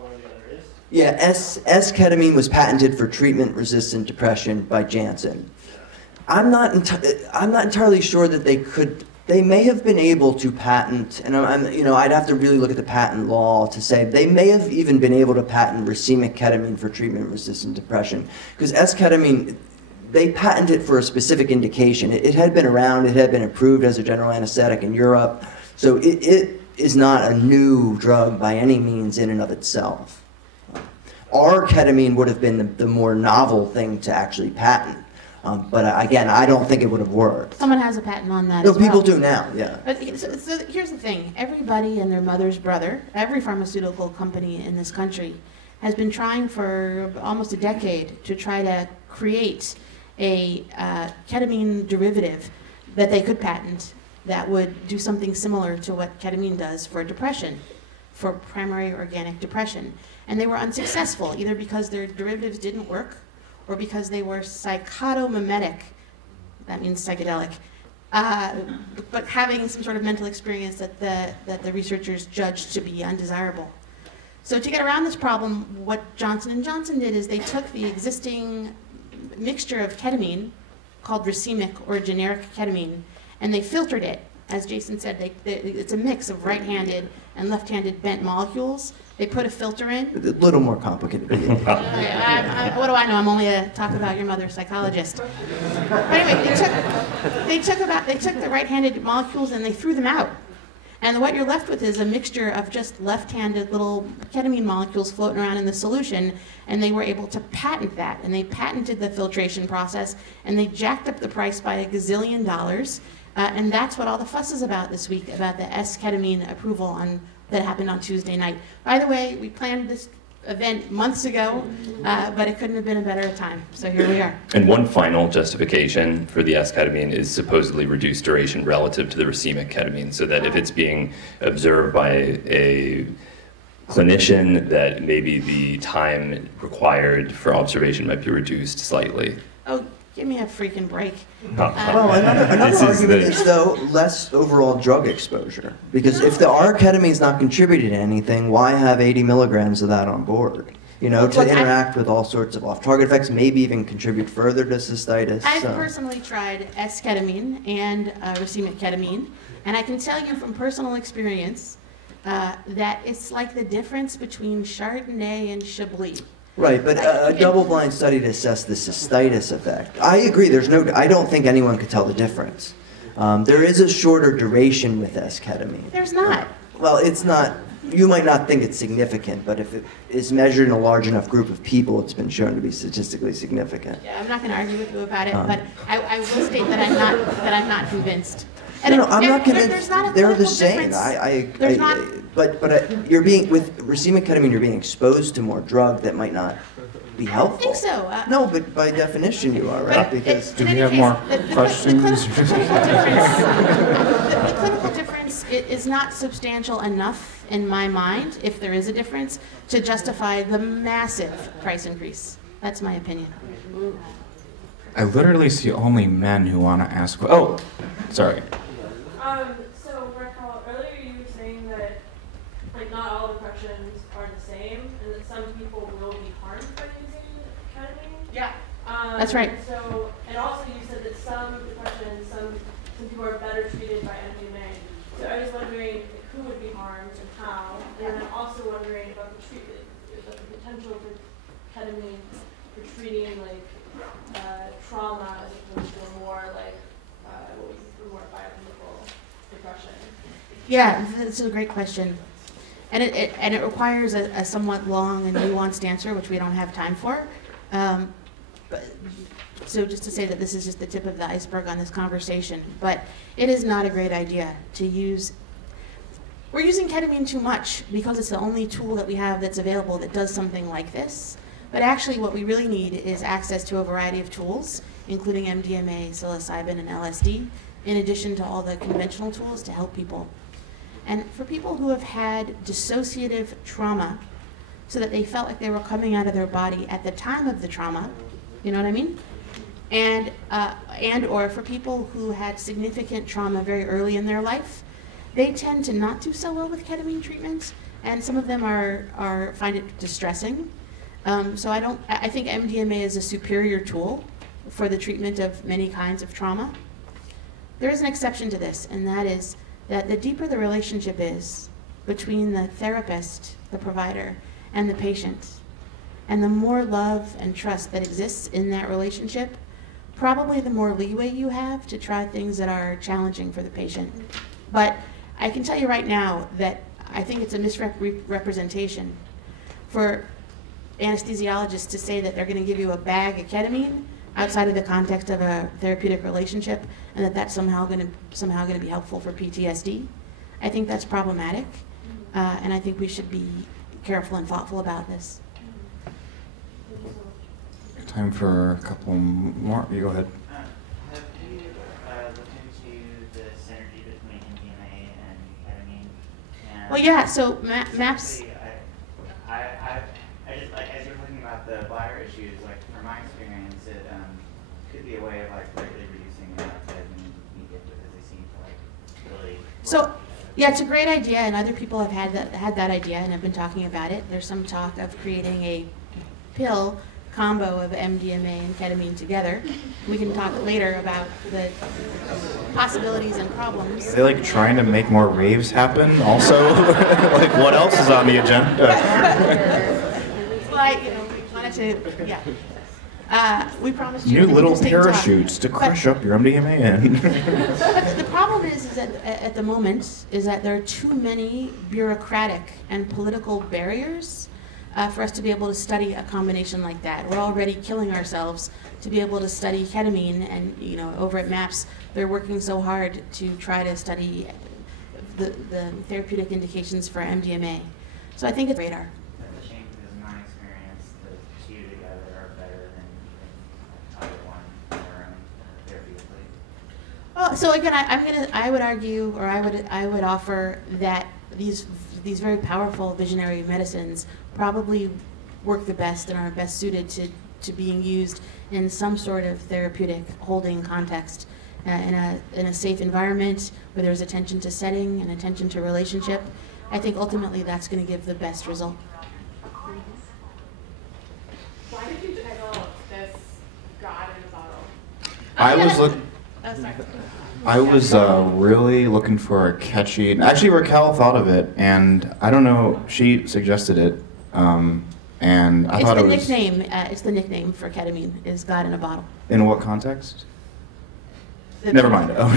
one or the other is? Yeah, S-ketamine was patented for treatment-resistant depression by Janssen. I'm not entirely sure that they may have been able to patent, and I'd have to really look at the patent law to say they may have even been able to patent racemic ketamine for treatment-resistant depression, because S-ketamine, they patented it for a specific indication. It had been around, it had been approved as a general anesthetic in Europe, so it is not a new drug by any means in and of itself. R-ketamine would have been the more novel thing to actually patent. But again, I don't think it would have worked. Someone has a patent on that. No, as well. people do now, yeah. But so here's the thing. Everybody and their mother's brother, every pharmaceutical company in this country has been trying for almost a decade to try to create a ketamine derivative that they could patent that would do something similar to what ketamine does for depression, for primary organic depression. And they were unsuccessful, either because their derivatives didn't work or because they were psychotomimetic, that means psychedelic, but having some sort of mental experience that the researchers judged to be undesirable. So to get around this problem, what Johnson & Johnson did is they took the existing mixture of ketamine, called racemic or generic ketamine, and they filtered it. As Jason said, it's a mix of right-handed and left-handed bent molecules. They put a filter in. A little more complicated. What do I know? I'm only a talk about your mother psychologist. But anyway, they took the right-handed molecules and they threw them out. And what you're left with is a mixture of just left-handed little ketamine molecules floating around in the solution, and they were able to patent that. And they patented the filtration process, and they jacked up the price by $1 gazillion. And that's what all the fuss is about this week, about the S-ketamine approval that happened on Tuesday night. By the way, we planned this event months ago, but it couldn't have been a better time. So here we are. And one final justification for the S-ketamine is supposedly reduced duration relative to the racemic ketamine, so that if it's being observed by a clinician, that maybe the time required for observation might be reduced slightly. Oh, give me a freaking break. Well, another argument is, though, less overall drug exposure. Because if the R-ketamine is not contributing to anything, why have 80 milligrams of that on board? You know, to interact with all sorts of off-target effects, maybe even contribute further to cystitis. I've personally tried S-ketamine and racemic ketamine, and I can tell you from personal experience that it's like the difference between Chardonnay and Chablis. Right, but a double-blind study to assess the cystitis effect. I agree, I don't think anyone could tell the difference. There is a shorter duration with S-ketamine. There's not. Well, it's not, you might not think it's significant, but if it is measured in a large enough group of people, it's been shown to be statistically significant. Yeah, I'm not going to argue with you about it, but I will state that I'm not convinced. And I'm not convinced. There's not a they're the same. But you're being, with racemic ketamine, you're being exposed to more drug that might not be helpful. I think so. No, but by definition you are, right? Because do we have more questions? The clinical difference is not substantial enough in my mind, if there is a difference, to justify the massive price increase. That's my opinion. I literally see only men who want to ask. Oh, sorry. So Raquel, earlier you were saying that like not all depressions are the same, and that some people will be harmed by using ketamine. Yeah. That's right. So, and also you said that some depressions, some people are better treated by MDMA. So I was wondering who would be harmed and how, and then also wondering about the treatment, about the potential for ketamine for treating like trauma as opposed to a more like more biochemical depression. Yeah, that's a great question. And it requires a somewhat long and nuanced answer, which we don't have time for. So just to say that this is just the tip of the iceberg on this conversation, but it is not a great idea to use. We're using ketamine too much because it's the only tool that we have that's available that does something like this. But actually what we really need is access to a variety of tools, including MDMA, psilocybin, and LSD, in addition to all the conventional tools to help people. And for people who have had dissociative trauma, so that they felt like they were coming out of their body at the time of the trauma, you know what I mean? And or for people who had significant trauma very early in their life, they tend to not do so well with ketamine treatments, and some of them find it distressing. So I think MDMA is a superior tool for the treatment of many kinds of trauma. There is an exception to this, and that is that the deeper the relationship is between the therapist, the provider, and the patient, and the more love and trust that exists in that relationship, probably the more leeway you have to try things that are challenging for the patient. But I can tell you right now that I think it's a misrepresentation for anesthesiologists to say that they're going to give you a bag of ketamine outside of the context of a therapeutic relationship, and that's somehow going to be helpful for PTSD. I think that's problematic, and I think we should be careful and thoughtful about this. Time for a couple more. You go ahead. Have you looked into the synergy between Well, yeah, so MAPS, I just, like, as you're looking about the bladder issues, like, from my experience, it could be a way of, like, greatly reducing the amount of vitamin needed because they seem to, like, really... so, yeah, it's a great idea, and other people have had that idea and have been talking about it. There's some talk of creating a pill combo of MDMA and ketamine together. We can talk later about the possibilities and problems. Are they like trying to make more raves happen also? Like what else is on the agenda? Well, we wanted to, yeah. We promised you New an little interesting talk. parachutes to crush up your MDMA in. But the problem is that at the moment is that there are too many bureaucratic and political barriers for us to be able to study a combination like that. We're already killing ourselves to be able to study ketamine, and over at MAPS, they're working so hard to try to study the therapeutic indications for MDMA. So I think it's radar. That's a shame because in my experience, the two together are better than either one on their own therapeutically. Well, so again, I would argue, or I would offer that these very powerful visionary medicines probably work the best and are best suited to being used in some sort of therapeutic holding context, in a safe environment where there's attention to setting and attention to relationship. I think ultimately that's going to give the best result. Why did you title this God in a Bottle? I was really looking for a catchy. Actually, Raquel thought of it, and I don't know. She suggested it, and I thought it was. It's the nickname for ketamine. Is God in a Bottle. In what context? Never mind. Oh,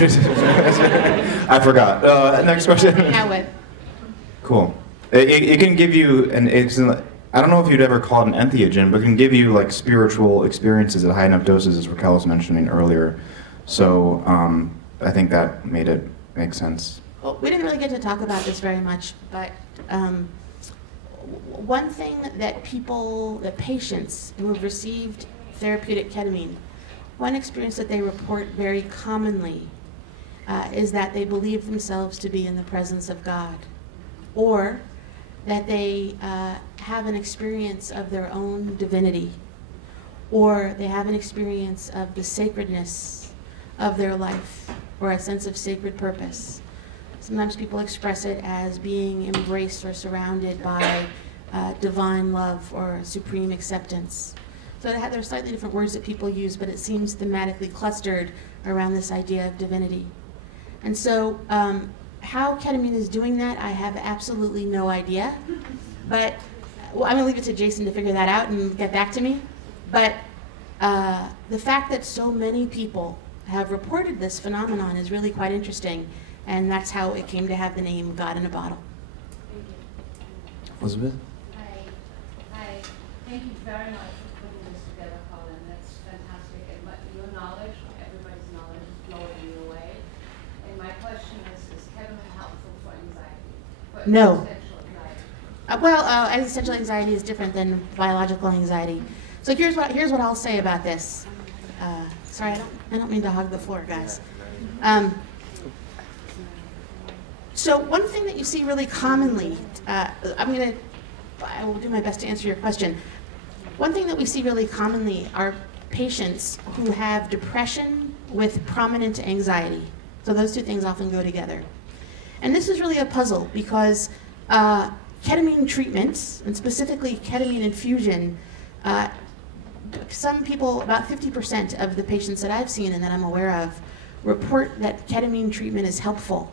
I forgot. Next question. Now what? Cool. It can give you I don't know if you'd ever call it an entheogen, but it can give you like spiritual experiences at high enough doses, as Raquel was mentioning earlier. So I think that made it make sense. Well, we didn't really get to talk about this very much, but one thing that patients who have received therapeutic ketamine, one experience that they report very commonly is that they believe themselves to be in the presence of God, or that they have an experience of their own divinity, or they have an experience of the sacredness of their life, or a sense of sacred purpose. Sometimes people express it as being embraced or surrounded by divine love or supreme acceptance. So there are slightly different words that people use, but it seems thematically clustered around this idea of divinity. And so how ketamine is doing that, I have absolutely no idea. But I'm going to leave it to Jason to figure that out and get back to me. But the fact that so many people have reported this phenomenon is really quite interesting. And that's how it came to have the name God in a Bottle. Thank you. Elizabeth? Hi. Thank you very much for putting this together, Colin. That's fantastic. And your knowledge, everybody's knowledge, is blowing me away. And my question is ketamine helpful for anxiety? For No. existential anxiety? Existential anxiety is different than biological anxiety. So here's what I'll say about this. Sorry, I don't mean to hog the floor, guys. So one thing that you see really commonly, I will do my best to answer your question. One thing that we see really commonly are patients who have depression with prominent anxiety. So those two things often go together. And this is really a puzzle because ketamine treatments, and specifically ketamine infusion, some people, about 50% of the patients that I've seen and that I'm aware of, report that ketamine treatment is helpful,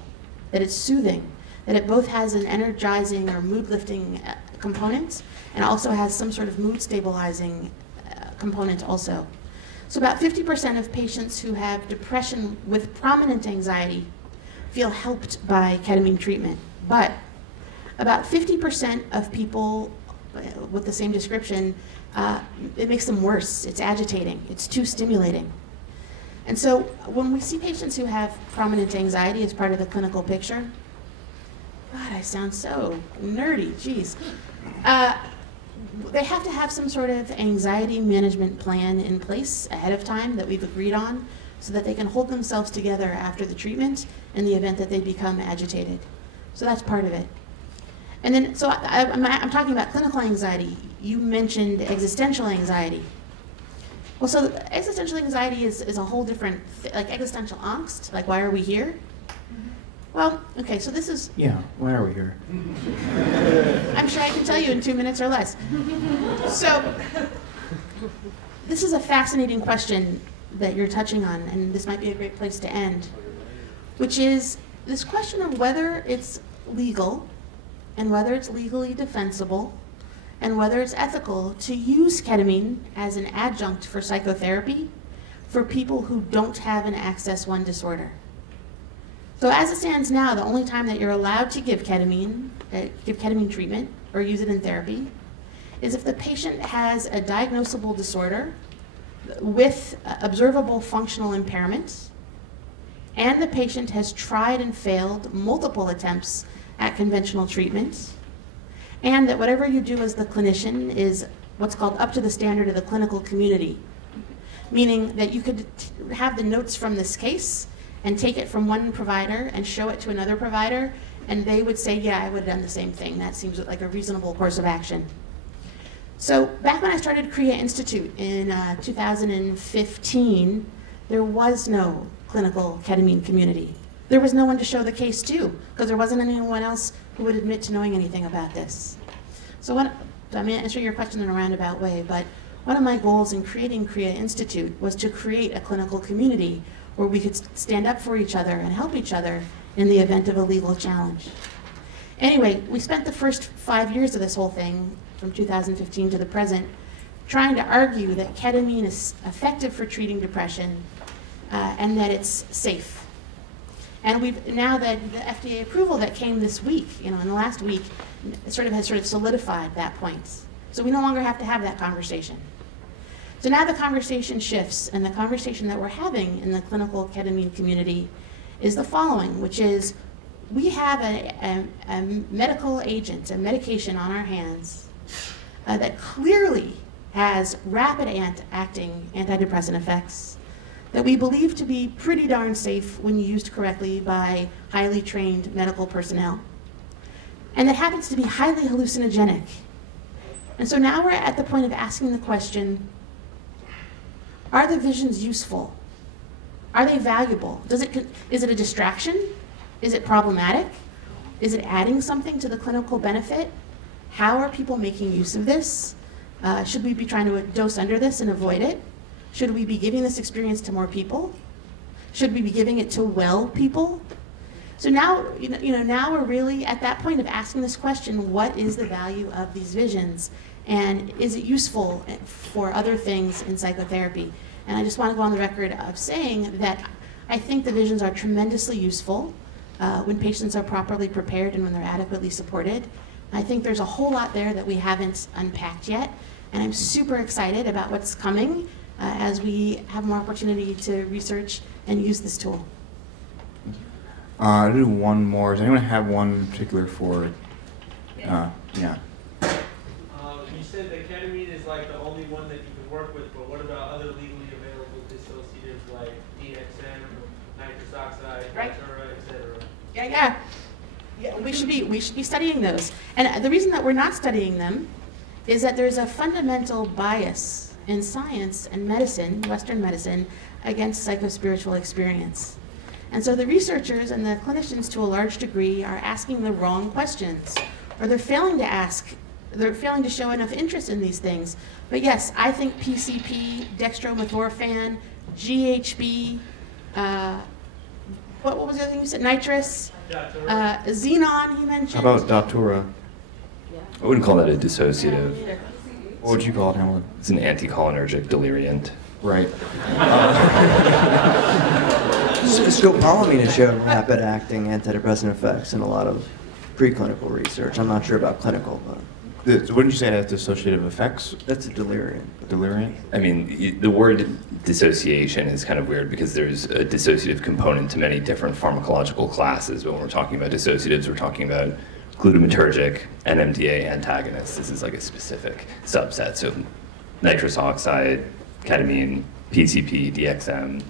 that it's soothing, that it both has an energizing or mood-lifting component and also has some sort of mood-stabilizing component also. So about 50% of patients who have depression with prominent anxiety feel helped by ketamine treatment. But about 50% of people with the same description, it makes them worse. It's agitating. It's too stimulating. And so when we see patients who have prominent anxiety as part of the clinical picture, God, I sound so nerdy, geez. They have to have some sort of anxiety management plan in place ahead of time that we've agreed on so that they can hold themselves together after the treatment in the event that they become agitated. So that's part of it. And then, so I'm talking about clinical anxiety. You mentioned existential anxiety. Well, so existential anxiety is a whole different, like existential angst, like why are we here? Well, okay, so this is... Yeah, why are we here? I'm sure I can tell you in 2 minutes or less. So, this is a fascinating question that you're touching on, and this might be a great place to end, which is this question of whether it's legal and whether it's legally defensible and whether it's ethical to use ketamine as an adjunct for psychotherapy for people who don't have an Access 1 disorder. So as it stands now, the only time that you're allowed to give ketamine treatment or use it in therapy is if the patient has a diagnosable disorder with observable functional impairments, and the patient has tried and failed multiple attempts at conventional treatments, and that whatever you do as the clinician is what's called up to the standard of the clinical community, meaning that you could have the notes from this case and take it from one provider and show it to another provider, and they would say, yeah, I would have done the same thing. That seems like a reasonable course of action. So back when I started Kriya Institute in 2015, there was no clinical ketamine community. There was no one to show the case to, because there wasn't anyone else who would admit to knowing anything about this. So I'm going to answer your question in a roundabout way, but one of my goals in creating Kriya Institute was to create a clinical community where we could stand up for each other and help each other in the event of a legal challenge. Anyway, we spent the first 5 years of this whole thing, from 2015 to the present, trying to argue that ketamine is effective for treating depression and that it's safe. And now that the FDA approval that came this week, in the last week, has solidified that point. So we no longer have to have that conversation. So now the conversation shifts, and the conversation that we're having in the clinical ketamine community is the following, which is we have a medical agent, a medication on our hands that clearly has rapid acting antidepressant effects that we believe to be pretty darn safe when used correctly by highly trained medical personnel, and that happens to be highly hallucinogenic. And so now we're at the point of asking the question, are the visions useful? Are they valuable? Is it a distraction? Is it problematic? Is it adding something to the clinical benefit? How are people making use of this? Should we be trying to dose under this and avoid it? Should we be giving this experience to more people? Should we be giving it to well people? So now, now we're really at that point of asking this question, what is the value of these visions? And is it useful for other things in psychotherapy? And I just want to go on the record of saying that I think the visions are tremendously useful when patients are properly prepared and when they're adequately supported. I think there's a whole lot there that we haven't unpacked yet, and I'm super excited about what's coming as we have more opportunity to research and use this tool. I'll do one more. Does anyone have one particular for, yeah. You said that ketamine is like the only one that you can work with, but what about other legally available dissociatives like DXM, nitrous oxide, Datura, etc.? Yeah, we should be studying those. And the reason that we're not studying them is that there's a fundamental bias in science and medicine, Western medicine, against psychospiritual experience. And so the researchers and the clinicians, to a large degree, are asking the wrong questions, or they're failing to show enough interest in these things. But yes, I think PCP, dextromethorphan, GHB, what was the other thing you said? Nitrous, xenon, you mentioned. How about Datura? I wouldn't call that a dissociative. What would you call it, Hamilton? It's an anticholinergic deliriant. Right. Scopolamine has shown rapid acting antidepressant effects in a lot of preclinical research. I'm not sure about clinical, but. Wouldn't you say it has dissociative effects? That's a deliriant. Deliriant? I mean, the word dissociation is kind of weird because there's a dissociative component to many different pharmacological classes. But when we're talking about dissociatives, we're talking about glutamatergic NMDA antagonists. This is like a specific subset. So nitrous oxide, ketamine, PCP, DXM,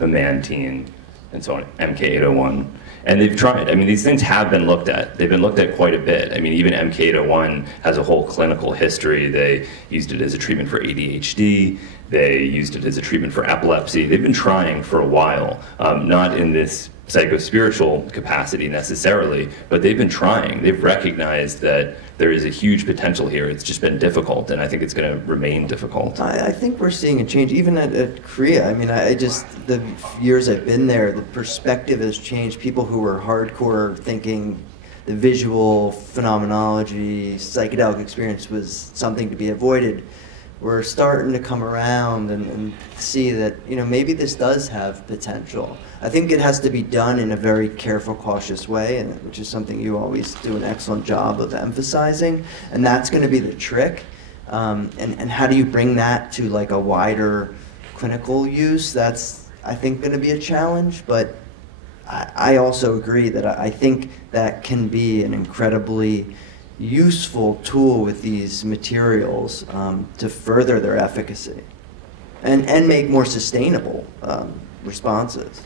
memantine, and so on, MK801. And they've tried. I mean, these things have been looked at. They've been looked at quite a bit. I mean, even MK801 has a whole clinical history. They used it as a treatment for ADHD. They used it as a treatment for epilepsy. They've been trying for a while, not in this psychospiritual capacity necessarily, but they've been trying. They've recognized that there is a huge potential here. It's just been difficult, and I think it's going to remain difficult. I think we're seeing a change, even at Korea. I mean, the years I've been there, the perspective has changed. People who were hardcore thinking the visual phenomenology, psychedelic experience was something to be avoided, we're starting to come around and see that, you know, maybe this does have potential. I think it has to be done in a very careful, cautious way, and which is something you always do an excellent job of emphasizing, and that's going to be the trick. And how do you bring that to like a wider clinical use? That's, I think, going to be a challenge, but I also agree that I think that can be an incredibly useful tool with these materials to further their efficacy and make more sustainable responses.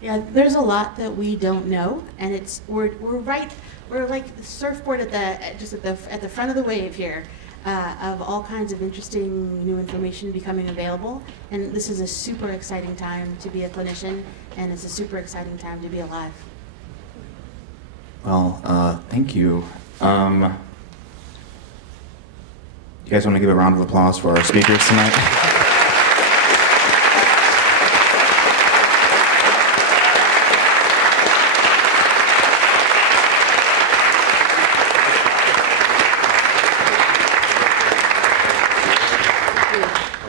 Yeah, there's a lot that we don't know, and we're like the surfboard at the front of the wave here of all kinds of interesting new information becoming available, and this is a super exciting time to be a clinician, and it's a super exciting time to be alive. Well, thank you. You guys want to give a round of applause for our speakers tonight?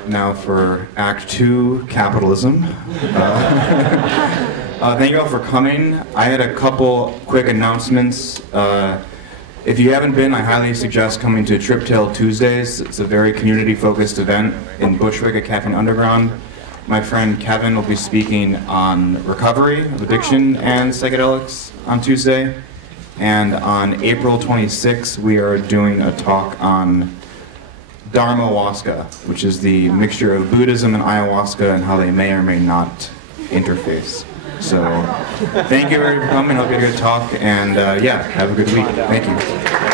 Now for Act 2, capitalism. Thank you all for coming. I had a couple quick announcements. If you haven't been, I highly suggest coming to Trip Tale Tuesdays. It's a very community-focused event in Bushwick at Caffeine Underground. My friend Kevin will be speaking on recovery of addiction and psychedelics on Tuesday. And on April 26th, we are doing a talk on Dharmawaska, which is the mixture of Buddhism and ayahuasca and how they may or may not interface. So thank you for coming. Hope you had a good talk, and yeah, have a good week. Thank you.